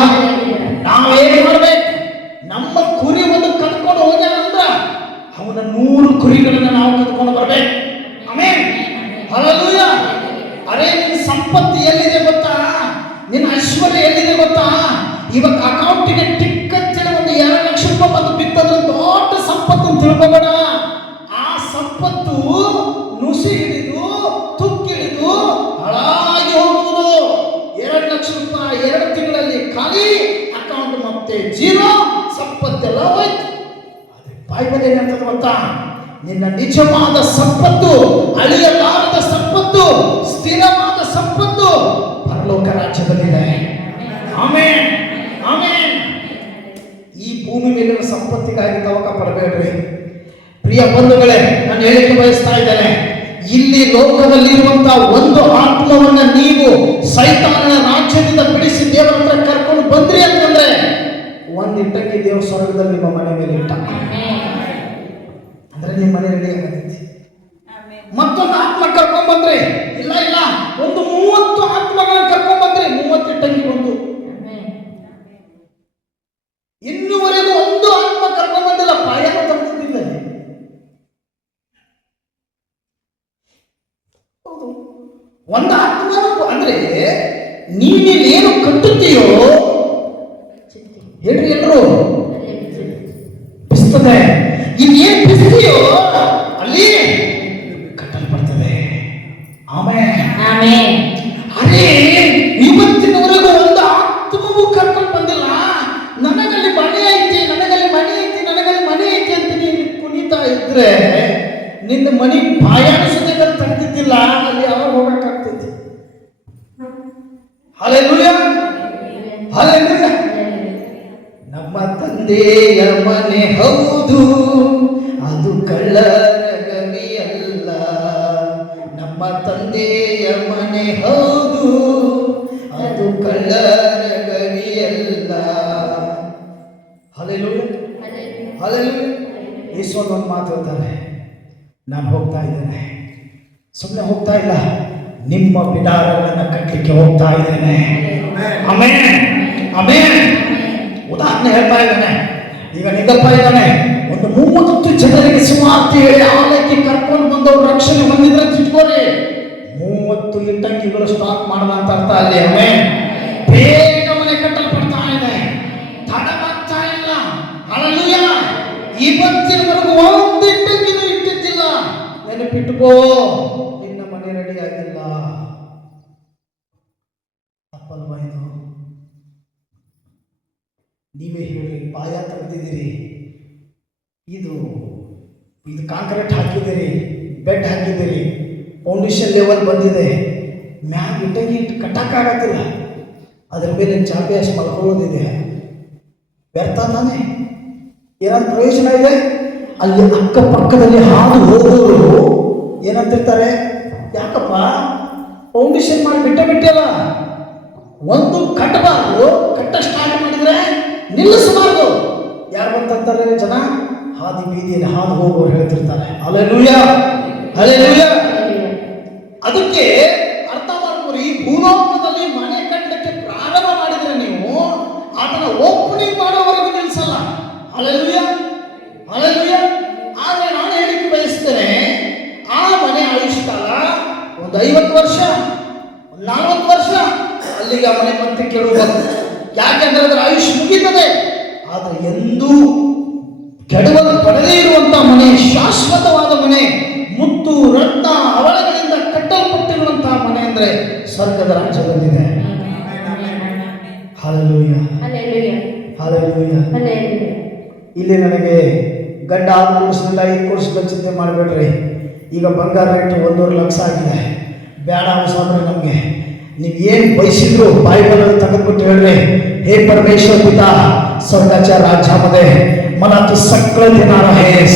ನಾವು ಏನ್ ಮಾಡ್ಬೇಕು? ನಮ್ಮ ಕುರಿ ಒಂದು ಕಟ್ಕೊಂಡು ಹೋಗ್ಯಾನ ಅಂದ್ರ ಅವನ 100 ಕುರಿಗಳನ್ನ ನಾವು ಕಟ್ಕೊಂಡು ಬರ್ಬೇಕು. ಆಮೆನ್. ಹಲ್ಲೆಲೂಯಾ. ಅರೆ ನಿನ್ನ ಸಂಪತ್ತು ಎಲ್ಲಿದೆ ಗೊತ್ತಾ? ನಿನ್ನ ಐಶ್ವರ್ಯ ಎಲ್ಲಿದೆ ಗೊತ್ತಾ? ಇವಾಗ ಅಕೌಂಟಿಗೆ ಟಿಕ್ ಅಂತೇಳಿ ಒಂದು 2 ಲಕ್ಷ ರೂಪಾಯಿ ಬಂದು ಬಿತ್ತಂದ್ರೆ ದೊಡ್ಡ ಸಂಪತ್ತು ಅಂತ ತಿಳ್ಕೊಬೇಡ. ಆ ಸಂಪತ್ತು ನುಸಿ ಹಿಡಿದು ತುಕ್ಕಿಡಿದು ಹಾಳಾಗಿ ಹೋಗುವುದು. 2 ಲಕ್ಷ ರೂಪಾಯಿ 2 ತಿಂಗಳಲ್ಲಿ ಖಾಲಿ, ಅಕೌಂಟ್ ಮತ್ತೆ ಜೀರೋ, ಸಂಪತ್ತೆಲ್ಲ ಹೋಯ್ತು. ಆದ್ರೆ ಬೈಬಲ್ ಏನಂತದ ಗೊತ್ತಾ? ನಿನ್ನ ನಿಜವಾದ ಸಂಪತ್ತು, ಅಳಿಯಲಾರದ ಸಂಪತ್ತು, ಸ್ಥಿರವಾದ ಸಂಪತ್ತು ಪರಲೋಕ ರಾಜ್ಯದಲ್ಲಿದೆ. Amen, amen. ಈ ಭೂಮಿ ಮೇಲಿನ ಸಂಪತ್ತಿಗಾಗಿ ತವಕ ಪಡಬೇಡ್ರಿ. ಪ್ರಿಯ ಬಂಧುಗಳೇ, ನಾನು ಹೇಳಿಕೆ ಬಯಸ್ತಾ ಇದ್ದೇನೆ, ಇಲ್ಲಿ ಲೋಕದಲ್ಲಿರುವಂತಹ ಒಂದು ಆತ್ಮವನ್ನ ನೀವು ಸೈತಾನನ ರಾಜ್ಯದಿಂದ ಬಿಡಿಸಿ ದೇವರ ಹತ್ರ ಕರ್ಕೊಂಡು ಬಂದ್ರಿ ಅಂತಂದ್ರೆ ಒಂದು ಇಟ್ಟಕ್ಕೆ ದೇವ ಸ್ವರ್ಗದಲ್ಲಿ ನಿಮ್ಮ ಮನೆ ಮೇಲೆ ಇಟ್ಟ ಅಂದ್ರೆ ನಿಮ್ಮ ಮನೆ ರೆಡಿ ಆಗತೈತಿ. ಮತ್ತೊಂದು ಆತ್ಮ ಕರ್ಕೊಂಡ್ ಬಂದ್ರೆ ಇಲ್ಲ ಇಲ್ಲ, ಒಂದು 30 ಆತ್ಮಗಳನ್ನ ಕರ್ಕೊಂಡ್ ಬಂದ್ರೆ 30 ಇಟ್ಟಂಗಿ ಬಂದು. ಇನ್ನುವರೆಗೂ ಒಂದು ಆತ್ಮ ಕರ್ಕೊಂಡ್ ಬಂದಿಲ್ಲ, ಪಾಯನ ತಂದಿದ್ದಿಲ್ಲ. ಒಂದು ಆತ್ಮ ಅಂದ್ರೆ ನೀನೇನು ಕಟ್ಟುತ್ತೀಯೋ ಹೇಳ್ರಿ ಎಲ್ಲರೂ ಬಿಸ್ತದೆ. ಇನ್ನೇನು ಬಿಸ್ತೀಯೋ ಅಲ್ಲಿ ಕಟ್ಟಲ್ಪಡ್ತದೆ. Amen, amen. ಅರೇ ಇವತ್ತಿನವರೆಗೂ ಒಂದು ಆತ್ಮವೂ ಕರ್ಕೊಂಡು ಬಂದಿಲ್ಲ. ನನಗಲ್ಲಿ ಮನೆ ಐತಿ, ನನಗಲ್ಲಿ ಮನೆ ಐತಿ, ನನಗಲ್ಲಿ ಮನೆ ಐತಿ ಅಂತ ನೀನು ಕುಣಿತಾ ಇದ್ರೆ ನಿನ್ನ ಮನೆ ಬಾಯಾಣಿಸದೆ ತೆಗೆದಿದ್ದಿಲ್ಲ, ಅಲ್ಲಿ ಯಾವಾಗ ಹೋಗಕ್ಕಾಗ್ತೈತಿ? Hallelujah, hallelujah. ನಮ್ಮ ತಂದೆಯ ಮನೆ ಹೌದು, ಅದು ಕಳ್ಳರ ಗವಿಯಲ್ಲ. ನಮ್ಮ ತಂದೆಯ ಮನೆ ಹೌದು, ಅದು ಕಳ್ಳರ ಗವಿಯಲ್ಲ. Hallelujah, hallelujah. ಯೇಸುವನ್ನು ಒಂದು ಮಾತು ಹೇಳ್ತಾರೆ, ನಾನು ಹೋಗ್ತಾ ಇದ್ದೇನೆ, ಸುಮ್ಮನೆ ಹೋಗ್ತಾ ಇಲ್ಲ, ನಿಮ್ಮ ಬಿಡಾರಗಳನ್ನು ಕಟ್ಟಲಿಕ್ಕೆ ಹೋಗ್ತಾ ಇದ್ದೇನೆ. Amen, amen. ಉದಾಹರಣೆ ಹೇಳ್ತಾ ಇದ್ದಾನೆ. ಈಗ ನಿಂಗಪ್ಪ ಇದ್ದಾನೆ, ಒಂದು 30 ಜನರಿಗೆ ಸುಮಾರ್ತೆ ಹೇಳಿ ಆಲಯಕ್ಕೆ ಕರ್ಕೊಂಡು ಬಂದವರು ರಕ್ಷಣೆ ಹೊಂದಿದ್ರೆ ತಿಳ್ಕೊರಿ, 30 ಇಟ್ಟಂಗಿಗಳು ಸ್ಟಾಕ್ ಮಾಡದ ಅಂತ ಅರ್ಥ ಅಲ್ಲಿ. ಆಮೆನ್. ಬೇಗ ಮನೆ ಕಟ್ಟಲ್ಪಡ್ತಾ ಇದೆ, ತಡವಾಗ್ತಾ ಇಲ್ಲ. ಹಲ್ಲೆಲೂಯಾ. ಇವತ್ತಿನವರೆಗೂ ಒಂದು ಇಟ್ಟಂಗಿನೂ ಇಟ್ಟಿದ್ದಿಲ್ಲ. ನೆನಪಿಟ್ಟುಕೋ, ನಿನ್ನ ಮನೆ ರೆಡಿ ಆಗಿಲ್ಲ. ತಪ್ಪಲ್ವಾ ಇದು? ನೀವೇ ಹೇಳ್ರಿ, ಪಾಯ ತೆಗೆದಿದ್ದೀರಿ, ಇದು ಕಾಂಕ್ರೀಟ್ ಹಾಕಿದ್ದೀರಿ, ಬೆಡ್ ಹಾಕಿದ್ದೀರಿ, ಫೌಂಡೇಶನ್ ಲೆವೆಲ್ ಬಂದಿದೆ, ಮ್ಯಾಗ ಇಟ್ಟಂಗಿ ಕಟ್ಟಕ್ಕಾಗತ್ತಿಲ್ಲ, ಅದ್ರ ಮೇಲೆ ಚಾಪೆ ಅಷ್ಟು ಮಲ್ಕೊಳ್ಳೋದಿದೆ, ವ್ಯರ್ಥ ತಾನೆ? ಏನಾದ್ರು ಪ್ರಯೋಜನ ಇದೆ? ಅಲ್ಲಿ ಅಕ್ಕಪಕ್ಕದಲ್ಲಿ ಹಾದು ಹೋಗೋರು ಏನಂತಿರ್ತಾರೆ, ಯಾಕಪ್ಪ ಫೌಂಡೇಶನ್ ಮಾಡಿ ಬಿಟ್ಟಲ್ಲ, ಒಂದು ಕಟ್ಟಬಾರ್ದು, ಕಟ್ಟ ಸ್ಟಾರ್ಟ್ ಮಾಡಿದ್ರೆ ನಿಲ್ಲಿಸಬಾರ್ದು. ಯಾರು ಅಂತಂತಾರೆ ಜನ? ಹಾದಿ ಬೀದಿಯಲ್ಲಿ ಹಾದು ಹೋಗೋರು ಹೇಳ್ತಿರ್ತಾರೆ. Hallelujah, hallelujah. ಅದಕ್ಕೆ ಅರ್ಥ ಮಾಡ್ಕೊರಿ, ಈ ಭೂಲೋಕದಲ್ಲಿ ಮನೆ ಕಟ್ಟಲಿಕ್ಕೆ ಪ್ರಾರಂಭ ಮಾಡಿದ್ರೆ ನೀವು ಅದನ್ನ ಓಪನಿಂಗ್ ಮಾಡೋವರೆಗೂ ನಿಲ್ಲಿಸಲ್ಲ. Hallelujah, hallelujah. ಆದ್ರೆ ನಾನು ಹೇಳಿಕೆ ಬಯಸ್ತೇನೆ, ಆ ಮನೆ ಆಯುಷ್ಯ ಕಾಲ ಒಂದು 50 ವರ್ಷ, 40 ವರ್ಷ, ಅಲ್ಲಿಗೆ ಆ ಮನೆ ಮತ್ತೆ ಕೆಡಬಹುದು. ಯಾಕೆಂದ್ರೆ ಅದರ ಆಯುಷ್ಯ ಮುಗಿತದೆ. ಆದರೆ ಎಂದೂ ಕೆಡವಲು ಪಡೆದೇ ಇರುವಂತಹ ಮನೆ, ಶಾಶ್ವತವಾದ ಮನೆ, ಮುತ್ತು ರತ್ನ ಅವಳಗಳಿಂದ ಕಟ್ಟಲ್ಪಟ್ಟಿರುವಂತಹ ಮನೆ ಅಂದ್ರೆ ಸ್ವರ್ಗದ ರಾಜ್ಯದಲ್ಲಿದೆ. Hallelujah, hallelujah, hallelujah. ಹಲ್ಲೆಲೂಯಾ. ಇಲ್ಲಿ ನನಗೆ ಗಂಡ 6 ಕೋರ್ಸ್ನಿಂದ 5 ಕೋರ್ಸ್ಗಳ ಚಿಂತೆ ಮಾಡಬೇಡ್ರಿ. ಈಗ ಬಂಗಾರ ರೇಟ್ 1.5 ಲಕ್ಷ ಆಗಿದೆ. ಬೇಡ ಅವಸಾದ್ರೆ ನಮಗೆ ನೀವು ಏನು ಬಯಸಿದ್ರು ಬಾಯಿಬಲಲ್ಲಿ ತೆಗೆದುಬಿಟ್ಟು ಹೇಳ್ರಿ, हे परमेश्वर पिता, स्वर्गाच्या राज्यामध्ये मला तू सगळं देणार आहेस.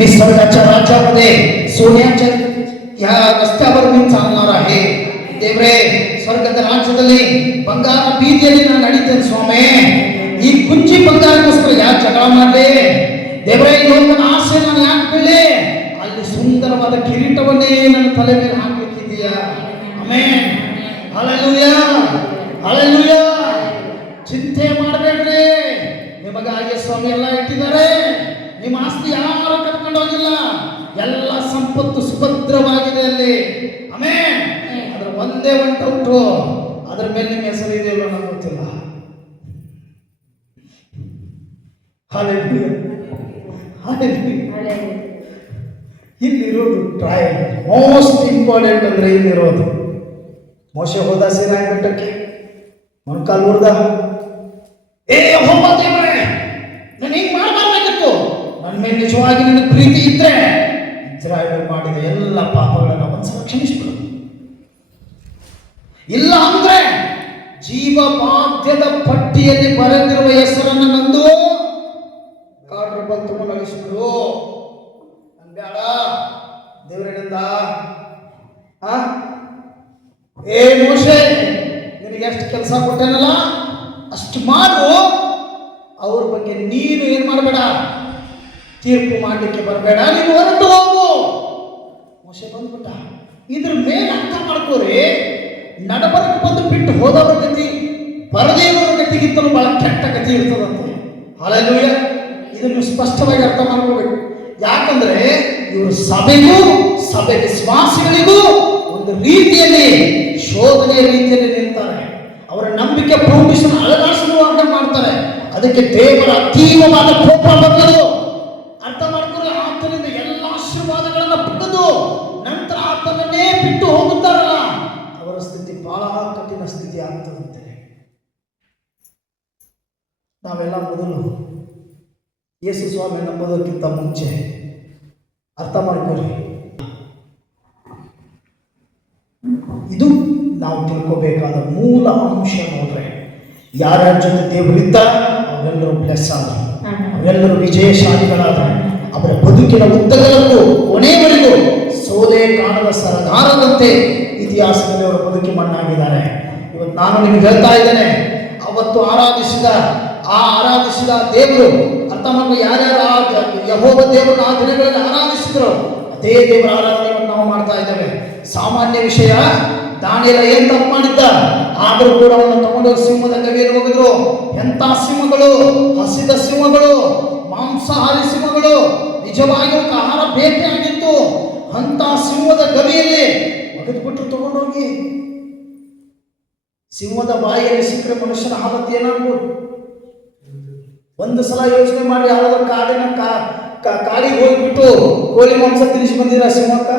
निसर्गाच्या राज्यामध्ये सोन्याच्या या रस्त्यावर मी चालणार आहे. ದೇವರೇ, ಸ್ವರ್ಗದ ರಾಜ್ಯದಲ್ಲಿ ಬಂಗಾರ ಬೀದಿಯಲ್ಲಿ ನಾನು ನಡೀತೇನೆ ಸ್ವಾಮಿ. ಈ ಕುಂಚಿ ಬಂಗಾರಕ್ಕೋಸ್ಕರ ಯಾಕೆ ಜಗಳ ಮಾಡಲಿ ದೇವರೇ? ಲೋಕದ ಆಸೆ ನಾನು ಯಾಕೆ ಬೀಳಿ? ಅಲ್ಲಿ ಸುಂದರವಾದ ಕಿರೀಟವನ್ನೇ ನನ್ನ ತಲೆ ಮೇಲೆ ಹಾಕಬೇಕಿದೆಯಾ? Amen, hallelujah, hallelujah. ಚಿಂತೆ ಮಾಡಬೇಡ್ರಿ, ನಿಮಗಾಗಿ ಸ್ವಾಮಿ ಎಲ್ಲ ಇಟ್ಟಿದ್ದಾರೆ. ನಿಮ್ಮ ಆಸ್ತಿ ಯಾರು ಕಟ್ಕೊಂಡು ಹೋಗಿಲ್ಲ, ಎಲ್ಲ ಸಂಪತ್ತು ಸುಭದ್ರವಾಗಿದೆ ಅಲ್ಲಿ. ಆಮೆನ್. ಅದ್ರ ಒಂದೇ ಒಂದು ಡೌಟು, ಅದ್ರ ಮೇಲೆ ನಿಮ್ಮ ಹೆಸರು ಇದೆಯಲ್ಲ ನನಗೆ ಗೊತ್ತಿಲ್ಲ. Hallelujah, hallelujah. ಇಲ್ಲಿರೋದು ಟ್ರಯಲ್ ಮೋಸ್ಟ್ ಇಂಪಾರ್ಟೆಂಟ್. ಅಂದ್ರೆ ಇಲ್ಲಿರೋದು ಮೋಶೆ ಹೋದ ಸೀನಾಯಿ ಬೆಟ್ಟಕ್ಕೆ, ಮೊಣಕಾಲು ಮುರಿದ, ಏ ಯೆಹೋವ ದೇವರೇ, ನಾನು ಹಿಂಗ್ ಮಾಡಬಾರ್ದಾಗಿತ್ತು. ನನ್ನ ಮೇಲೆ ನಿಜವಾಗಿ ನನ್ನ ಪ್ರೀತಿ ಇದ್ರೆ ಇಸ್ರಾಯೇಲ್ ಮಾಡಿದ ಎಲ್ಲ ಪಾಪಗಳನ್ನು ಒಂದ್ಸಲ ಕ್ಷಮಿಸಿಬಿಡು. ಇಲ್ಲ ಅಂದ್ರೆ ಜೀವ ಬಾಧ್ಯದ ಪಟ್ಟಿಯಲ್ಲಿ ಬರೆದಿರುವ ಹೆಸರನ್ನು ನಂದು ಕಾಡ್ರ ಬಂತು ನಡೆಸಿಬಿಡು. ಬೇಡ ದೇವರಿಂದ. ಏ ಮೋಶೆ, ನಿನಗೆ ಎಷ್ಟು ಕೆಲಸ ಕೊಟ್ಟೇನಲ್ಲ ಅಷ್ಟು ಮಾಡು. ಅವ್ರ ಬಗ್ಗೆ ನೀನು ಏನ್ ಮಾಡಬೇಡ, ತೀರ್ಪು ಮಾಡಲಿಕ್ಕೆ ಬರಬೇಡ, ನೀನು ಹೊರಟು ಹೋಗು. ಮೋಶೆ ಬಂದ್ಬಿಟ್ಟ. ಇದ್ರ ಮೇಲೆ ಅರ್ಥ ಮಾಡ್ಕೋರಿ, ನಡಬರಕ್ಕೆ ಬಂದು ಬಿಟ್ಟು ಹೋದವರ ಗತಿ ಬರದೇವರ ಗತಿಗಿಂತಲೂ ಬಹಳ ಕೆಟ್ಟ ಗತಿ ಇರ್ತದಂತೆ. ಹಲ್ಲೆಲೂಯಾ. ಇದನ್ನು ಸ್ಪಷ್ಟವಾಗಿ ಅರ್ಥ ಮಾಡ್ಕೋಬೇಕು. ಯಾಕಂದ್ರೆ ಇವರು ಸಭೆಗೂ ಸಭೆ ವಿಶ್ವಾಸಿಗಳಿಗೂ ಒಂದು ರೀತಿಯಲ್ಲಿ ಶೋಧನೆಯ ರೀತಿಯಲ್ಲಿ ನಿಲ್ತಾರೆ. ಅವರ ನಂಬಿಕೆ ಫೌಂಡೇಶನ್ ಅಳಗಾಡಿಸುವಾಗ ಮಾಡ್ತಾರೆ. ಅದಕ್ಕೆ ದೇವರ ಅತೀವವಾದ ಕೋಪ ಬಂದದು. ಅರ್ಥ ಮಾಡ್ಕೊಂಡು ಆತನಿಂದ ಎಲ್ಲ ಆಶೀರ್ವಾದಗಳನ್ನ ಪಡೆದು ನಂತರ ಆತನನ್ನೇ ಬಿಟ್ಟು ಹೋಗುತ್ತಾರಲ್ಲ, ಅವರ ಸ್ಥಿತಿ ಬಹಳ ಕಠಿಣ ಸ್ಥಿತಿ ಆಗ್ತದಂತೆ. ನಾವೆಲ್ಲ ಮೊದಲು ಯೇಸು ಸ್ವಾಮಿ ನಂಬೋದಕ್ಕಿಂತ ಮುಂಚೆ ಅರ್ಥ ಮಾಡ್ಕೊಳ್ಳಿ, ಇದು ನಾವು ತಿಳ್ಕೋಬೇಕಾದ ಮೂಲ ಅಂಶ. ನೋಡ್ರೆ ಯಾರ್ಯಾರ ಜೊತೆ ದೇವರಿದ್ದ ಅವರೆಲ್ಲರೂ ಬ್ಲೆಸ್ ಆದ, ಅವರೆಲ್ಲರೂ ವಿಜಯಶಾಲಿಗಳಾದ, ಅವರ ಬದುಕಿನ ಉದ್ದಗಲಕ್ಕೂ ಕೊನೆಯವರೆಗೂ ಸೋಲೆ ಕಾಣದ ಸರದಾರದಂತೆ ಇತಿಹಾಸದಲ್ಲಿ ಅವರು ಬದುಕಿ ಮಣ್ಣಾಗಿದ್ದಾರೆ. ಇವತ್ತು ನಾನು ನಿಮ್ಗೆ ಹೇಳ್ತಾ ಇದ್ದೇನೆ, ಅವತ್ತು ಆರಾಧಿಸಿದ ದೇವರು, ಅರ್ಥ ಮಾಡ್ಕೊಂಡು ಯಾರ್ಯಾರು ಯೆಹೋವ ದೇವರನ್ನ ಆ ದಿನಗಳಲ್ಲಿ ಆರಾಧಿಸಿದ್ರು, ಅದೇ ದೇವರ ಆರಾಧನೆಯನ್ನು ನಾವು ಮಾಡ್ತಾ ಇದ್ದೇವೆ. ಸಾಮಾನ್ಯ ವಿಷಯ, ದಾನಿಯೇಲ ಏನ್ ತಪ್ಪು ಮಾಡಿದ್ದ, ಆದರೂ ಕೂಡ ಅವನು ತಗೊಂಡೋಗಿ ಸಿಂಹದ ಗವಿಯಲ್ಲಿ ಹೋಗಿದ್ರು. ಎಂತ ಸಿಂಹಗಳು, ಹಸಿದ ಸಿಂಹಗಳು, ಮಾಂಸಾಹಾರಿ ಸಿಂಹಗಳು, ನಿಜವಾಗಿಯೂ ಆಹಾರ ಬೇಟೆ ಆಗಿತ್ತು. ಅಂತ ಸಿಂಹದ ಗವಿಯಲ್ಲಿ ಒಗೆದ್ಬಿಟ್ಟು ತಗೊಂಡೋಗಿ ಸಿಂಹದ ಬಾಯಿಯಲ್ಲಿ ಸಿಕ್ಕರೆ ಮನುಷ್ಯನ ಹಾಲತ್ ಏನಾಗ್ಬೋದು? ಒಂದು ಸಲ ಯೋಚನೆ ಮಾಡಿ, ಯಾವ್ದಾದ್ರು ಕಾಡಿಗೆ ಹೋಗ್ಬಿಟ್ಟು ಕೋಳಿ ಮಾಂಸ ತಿನ್ನಿಸಿ ಬಂದಿರ ಸಿಂಹಕ್ಕ?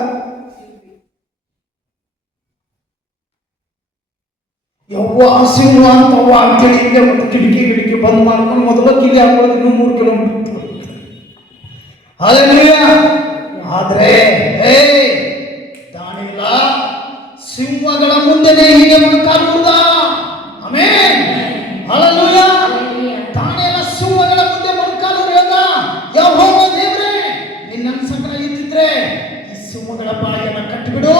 ಯವ್ವ ಸಿಂಹ ಅಂತವ್ವ ಅಂತೇಳಿ ಹಿಂಗೆ ಒಂದು ಕಿಟಕಿ ಬಂದ್ ಮಾಡ್ಕೊಂಡು ಮೊದಲು ಕಿಲಿ ಹಾಕೊಳ್ಳೋದು 3 ಕಿಲೋಮೀಟರ್. ಹಲ್ಲೆಲೂಯಾ. ಆದ್ರೆ ದಾನಿಯೇಲ ಸಿಂಹಗಳ ಮುಂದೆನೇ ಹೀಗೆ ಮೊಣಕಾಲು ಮುರಿದ. Amen, hallelujah. ದಾನಿಯೇಲ ಸಿಂಹಗಳ ಮುಂದೆ ಮೊಣಕಾಲು ಮುರಿದ. ಯೆಹೋವ ದೇವರೇ, ನಿನ್ನ ಸಂಕಟ ಇದ್ದಿದ್ರೆ ಈ ಸಿಂಹಗಳ ಬಾಯಿಯನ್ನು ಕಟ್ಟಿಬಿಡು.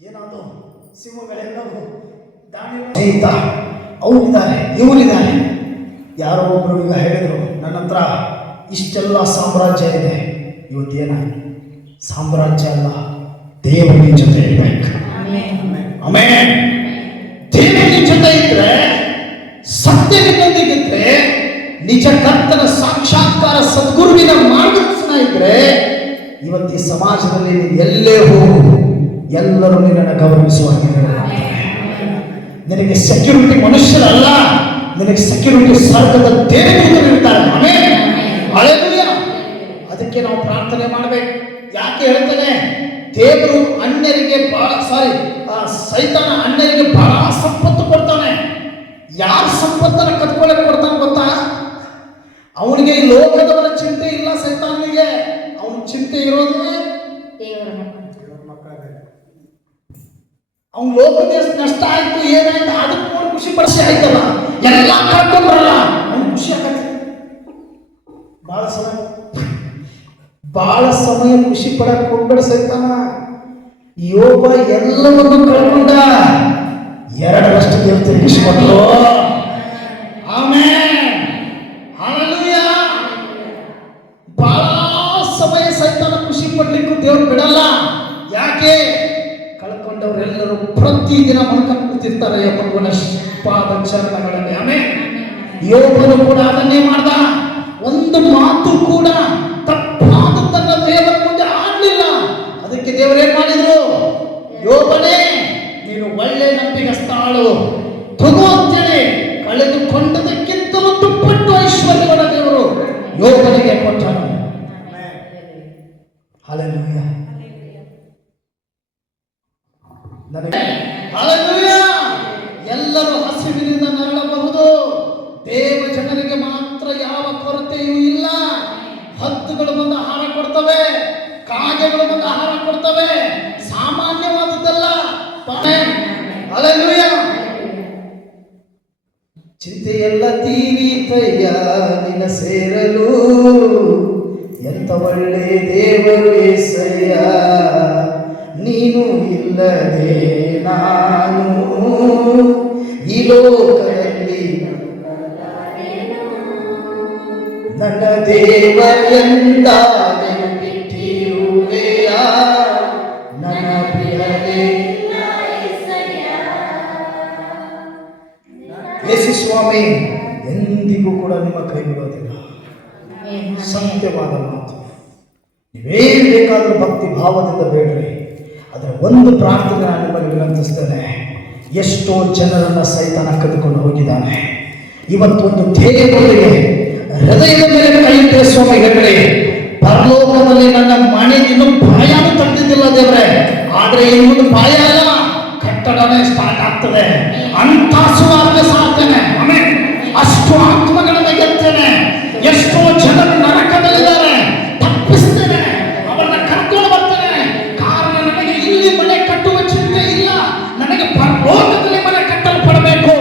ಏನಾದ್ರು ಸಿಂಹಗಳೆಲ್ಲವೂ ದಾನಿಯೇಲ ಅವರಿದ್ದಾರೆ, ಇವರಿದ್ದಾರೆ. ಯಾರೋ ಒಬ್ರು ಈಗ ಹೇಳಿದ್ರು, ನನ್ನ ಹತ್ರ ಇಷ್ಟೆಲ್ಲ ಸಾಮ್ರಾಜ್ಯ ಇದೆ. ಇವತ್ತೇನಾಯ್ತು? ಸಾಮ್ರಾಜ್ಯ ಅಲ್ಲ, ದೇವರ ಜೊತೆ ಇರಬೇಕು. ಆಮೆನ್. ದೇವರ ಜೊತೆ ಇದ್ರೆ, ಸತ್ಯವಿಲ್ಲದಿದ್ರೆ, ನಿಜ ಕರ್ತನ ಸಾಕ್ಷಾತ್ಕಾರ ಸದ್ಗುರುವಿನ ಮಾರ್ಗದರ್ಶನ ಇದ್ರೆ, ಇವತ್ತು ಈ ಸಮಾಜದಲ್ಲಿ ಎಲ್ಲೇ ಹೋಗು ಎಲ್ಲರೂ ನಿನ್ನನ್ನು ಗೌರವಿಸುವಂತೆ. ನಿನಗೆ ಸೆಕ್ಯೂರಿಟಿ ಮನುಷ್ಯರಲ್ಲ, ನಿನಗೆ ಸೆಕ್ಯೂರಿಟಿ ಸ್ವರ್ಗದ ದೇವದೂತರು ಇರ್ತಾರೆ. Amen, hallelujah. ಅದಕ್ಕೆ ನಾವು ಪ್ರಾರ್ಥನೆ ಮಾಡಬೇಕು. ಯಾಕೆ ಹೇಳ್ತಾನೆ? ದೇವರು ಅನ್ಯರಿಗೆ ಸೈತಾನ ಅನ್ಯರಿಗೆ ಬಹಳ ಸಂಪತ್ತು ಕೊಡ್ತಾನೆ. ಯಾರ ಸಂಪತ್ತನ್ನು ಕದ್ಕೊಳ್ಳಕ್ಕೆ ಕೊಡ್ತಾನೆ ಗೊತ್ತಾ? ಅವನಿಗೆ ಈ ಲೋಕದವರ ಚಿಂತೆ ಇಲ್ಲ. ಸೈತಾನಿಗೆ ಅವನ ಚಿಂತೆ ಇರೋದೇ ದೇವರ ಅವ್ನು ಲೋಕದ ನಷ್ಟ ಆಯ್ತು, ಏನಾಯ್ತು ಅದಕ್ಕೆ ನೋಡಿ ಖುಷಿ ಪಡಿಸಿ ಆಯ್ತಲ್ಲ, ಎಲ್ಲ ಕಳ್ಕೊಂಡ್ರಲ್ಲ ಅವ್ನು ಖುಷಿ ಆಗತ್ತೆ. ಬಹಳ ಸಮಯ ಖುಷಿ ಪಡಕ್ ಹೋಗ್ಬೇಡ ಸೈತಾನ. ಯೋಬ ಎಲ್ಲವನ್ನು ಕಳ್ಕೊಂಡ, ಎರಡರಷ್ಟು ದೇವ್ರು ತಿರುಗಿಸಿಕೊಂಡ್ರು. Amen, hallelujah. ಬಹಳ ಸಮಯ ಸೈತಾನ ಖುಷಿ ಪಡ್ಲಿಕ್ಕೂ ದೇವ್ರು ಬಿಡಲ್ಲ. ಯಾಕೆ? ಕಳ್ಕೊಂಡವರೆಲ್ಲರೂ ಪ್ರತಿದಿನ ಮೊಣಕಟ್ಟು ಕೂತಿರ್ತಾರೆ ಯೋಬನ ಪಾದ ಚರಣಗಳಲ್ಲಿ. ಆಮೆನ್. ಯೋಬನು ಕೂಡ ಅದನ್ನೇ ಮಾಡ್ದ. ಒಂದು ಮಾತು ಕೂಡ ತಪ್ಪಾದ ತನ್ನ ದೇವರ ಮುಂದೆ ಆಡಲಿಲ್ಲ. ಅದಕ್ಕೆ ದೇವರೇನ್ ಮಾಡಿದ್ರು? ಯೋಬನೇ, ನೀನು ಒಳ್ಳೆ ನಂಬಿಗಸ್ತಾಳು, ತಗೋ ಅಂತೇಳಿ ಕಳೆದುಕೊಂಡದಕ್ಕಿಂತಲೂ ದುಪ್ಪಟ್ಟು ಐಶ್ವರ್ಯವನ್ನ ದೇವರು ಯೋಬನಿಗೆ ಕೊಟ್ಟನು. Hallelujah, hallelujah. ಎಲ್ಲರೂ ಹಸಿವಿನಿಂದ ನರಳಬಹುದು, ದೇವ ಜನರಿಗೆ ಮಾತ್ರ ಯಾವ ಕೊರತೆಯೂ ಇಲ್ಲ. ಹದ್ದುಗಳು ಬಂದು ಆಹಾರ ಕೊಡ್ತವೆ, ಕಾಗೆಗಳು ಬಂದು ಆಹಾರ ಕೊಡ್ತವೆ, ಸಾಮಾನ್ಯವಾದದ್ದಲ್ಲ. ಹಲ್ಲೆಲೂಯಾ. ಚಿಂತೆಯೆಲ್ಲ ತೀರಿತಯ್ಯ ನಿನ್ನ ಸೇರಲು, ಎಂತ ಒಳ್ಳೆ ದೇವರು యేసయ్య, ನೀನು ಇಲ್ಲದೆ ನಾನು ಈ ಲೋಕದಲ್ಲಿ ನನ್ನ ದೇವರೆಂದಾದೆ ಬಿಟ್ಟಿರುವೆಯ, ನನ್ನ ಬಿಡಲೇ. ಯೇಸು ಸ್ವಾಮಿ ಎಂದಿಗೂ ಕೂಡ ನಿಮ್ಮ ಕೈ ಬಿಡೋದಿಲ್ಲ. ಸತ್ಯವಾದ ಮಾತು. ನೀವೇನು ಬೇಕಾದರೂ ಭಕ್ತಿ ಭಾವದಿಂದ ಬೇಡ್ರಿ. ಅದರ ಒಂದು ಪ್ರಾರ್ಥನೆ ನಾನು ನಿಮಗೆ ವಿನಂತಿಸ್ತೇನೆ. ಎಷ್ಟೋ ಜನರನ್ನ ಸೈತಾನ ಕದ್ದುಕೊಂಡು ಹೋಗಿದ್ದಾನೆ. ಇವತ್ತು ಒಂದು ಧ್ಯೇಯದೊಂದಿಗೆ ಹೃದಯದ ಮೇಲೆ ಕೈ ಇಟ್ಟರೆ ಸ್ವಾಮಿ ಹೇಳಿ, ಪರಲೋಕದಲ್ಲಿ ನನ್ನ ಮನೆ ಇನ್ನು ಪಾಯನೂ ತಗ್ದಿದ್ದಿಲ್ಲ ದೇವರೇ, ಆದ್ರೆ ಇನ್ನೊಂದು ಪಾಯ ಅಲ್ಲ, ಕಟ್ಟಡನೇ ಸ್ಟಾರ್ಟ್ ಆಗ್ತದೆ. ಅಂತ ಸುವಾರ್ಥ ಸಾರ್ತೇನೆ. ಆಮೆನ್. ಅಷ್ಟು ಆತ್ಮಗಳನ್ನು ಗೆಲ್ತೇನೆ. ಎಷ್ಟೋ ಜನರು ನರಕದಲ್ಲಿದ್ದಾರೆ, ತಪ್ಪಿಸ್ತೇನೆ, ಅವರನ್ನ ಕರ್ಕೊಂಡು ಬರ್ತೇನೆ. ಕಾರಣ ನನಗೆ ಇಲ್ಲಿ ಮನೆ ಕಟ್ಟುವ ಚಿಂತೆ ಇಲ್ಲ, ನನಗೆ ಪರಲೋಕದಲ್ಲಿ ಮನೆ ಕಟ್ಟಲು ಪಡಬೇಕು.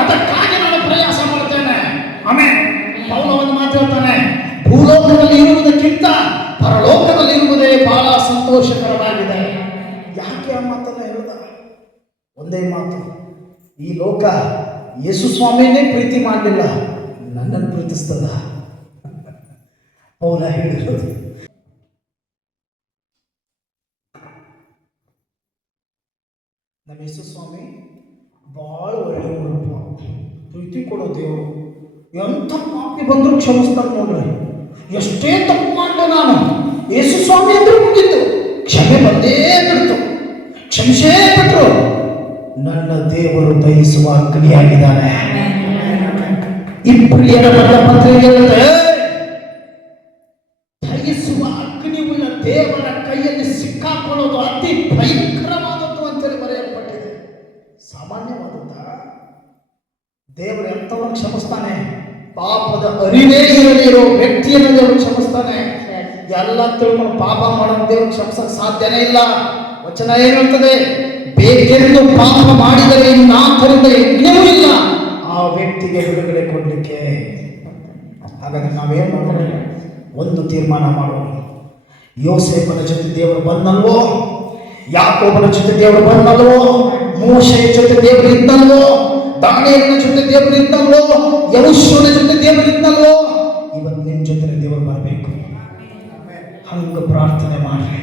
ಅದಕ್ಕಾಗಿ ನಾನು ಪ್ರಯಾಸ ಮಾಡ್ತೇನೆ. ಆಮೆನ್. ಪೌಲ ಒಂದು ಮಾತು ಹೇಳ್ತಾನೆ, ಭೂಲೋಕದಲ್ಲಿ ಇರುವುದಕ್ಕಿಂತ ಪರಲೋಕದಲ್ಲಿ ಇರುವುದೇ ಬಹಳ ಸಂತೋಷಕರವಾಗಿದೆ. ಯಾಕೆ ಆ ಮಾತನ್ನ ಹೇಳ್ದ? ಒಂದೇ ಮಾತು, ಈ ಲೋಕ ಯೇಸು ಸ್ವಾಮಿಯನ್ನೇ ಪ್ರೀತಿ ಮಾಡಲಿಲ್ಲ, ನನ್ನನ್ನು ಪ್ರೀತಿಸ್ತದ. ಪೌಲ ಹೇಳಿರೋದು. ನಮ್ಮ ಯೇಸು ಸ್ವಾಮಿ ಬಹಳ ಒಳ್ಳೆ ರೂಪ, ಪ್ರೀತಿ ಕೊಡೋ ದೇವರು. ಎಂಥ ಪಾಪಿ ಬಂದರೂ ಕ್ಷಮಿಸ್ತಾರೆ ನೋಡ್ರಿ. ಎಷ್ಟೇ ತಪ್ಪು ಮಾಡಿದೆ ನಾನು, ಯೇಸು ಸ್ವಾಮಿ ಅಂದ್ರೆ ಮುಗಿತು, ಕ್ಷಮೆ ಬಂದೇ ಬಿಡ್ತು, ಕ್ಷಮಿಸೇ ಬಿಟ್ರು. ನನ್ನ ದೇವರು ದಯಿಸುವ ಅಗ್ನಿಯಾಗಿದ್ದಾನೆ. ಇಬ್ರಿಯರ ಪತ್ರಿಕೆ ಹೇಳುತ್ತೆ, ದಯಿಸುವ ಅಗ್ನಿ ಉಳ್ಳ ದೇವರ ಕೈಯಲ್ಲಿ ಸಿಕ್ಕಾಕೊಳ್ಳೋದು ಅತಿ ಭಯಂಕರವಾದದ್ದು ಅಂತೇಳಿ ಬರೆಯಲ್ಪಟ್ಟಿದೆ. ಸಾಮಾನ್ಯವಾದದ್ದ? ದೇವರು ಎಂಥವನ್ನು ಕ್ಷಮಿಸ್ತಾನೆ? ಪಾಪದ ಅರಿವೇ ಇರಲಿರೋ ವ್ಯಕ್ತಿಯನ್ನು ದೇವರು ಕ್ಷಮಿಸ್ತಾನೆ. ಎಲ್ಲ ತಿಳ್ಕೊಂಡು ಪಾಪ ಮಾಡೋದು ದೇವರು ಕ್ಷಮಿಸಕ್ಕೆ ಸಾಧ್ಯನೇ ಇಲ್ಲ. ವಚನ ಏನು ಹೇಳ್ತದೆ? ಬೇಕೆಂದು ಪಾಪ ಮಾಡಿದರೆ ಇನ್ನಾಥರಿಂದ ಯಜ್ಞವೂ ಇಲ್ಲ ಆ ವ್ಯಕ್ತಿಗೆ ಬಿಡುಗಡೆ ಕೊಡಲಿಕ್ಕೆ. ಹಾಗಾದ್ರೆ ನಾವೇನು ಮಾಡೋಣ? ಒಂದು ತೀರ್ಮಾನ ಮಾಡೋಣ. ಯೋಸೇಫನ ಜೊತೆ ದೇವರು ಬಂದಲ್ವೋ, ಯಾಕೋಬನ ಜೊತೆ ದೇವರು ಬಂದಲ್ವೋ, ಮೋಶೆಯ ಜೊತೆ ದೇವರು ಇದ್ದಲ್ವೋ, ದಾನಿಯೇಲನ ಜೊತೆ ದೇವರು ಇದ್ದಲ್ವೋ, ಯೆಹೋಶುವನ ಜೊತೆ ದೇವರು ಇದ್ದಲ್ವೋ, ಇವತ್ತು ನಿಮ್ಮ ಜೊತೆ ದೇವರು ಬರಬೇಕು. ಹಂಗ ಪ್ರಾರ್ಥನೆ ಮಾಡ್ರಿ.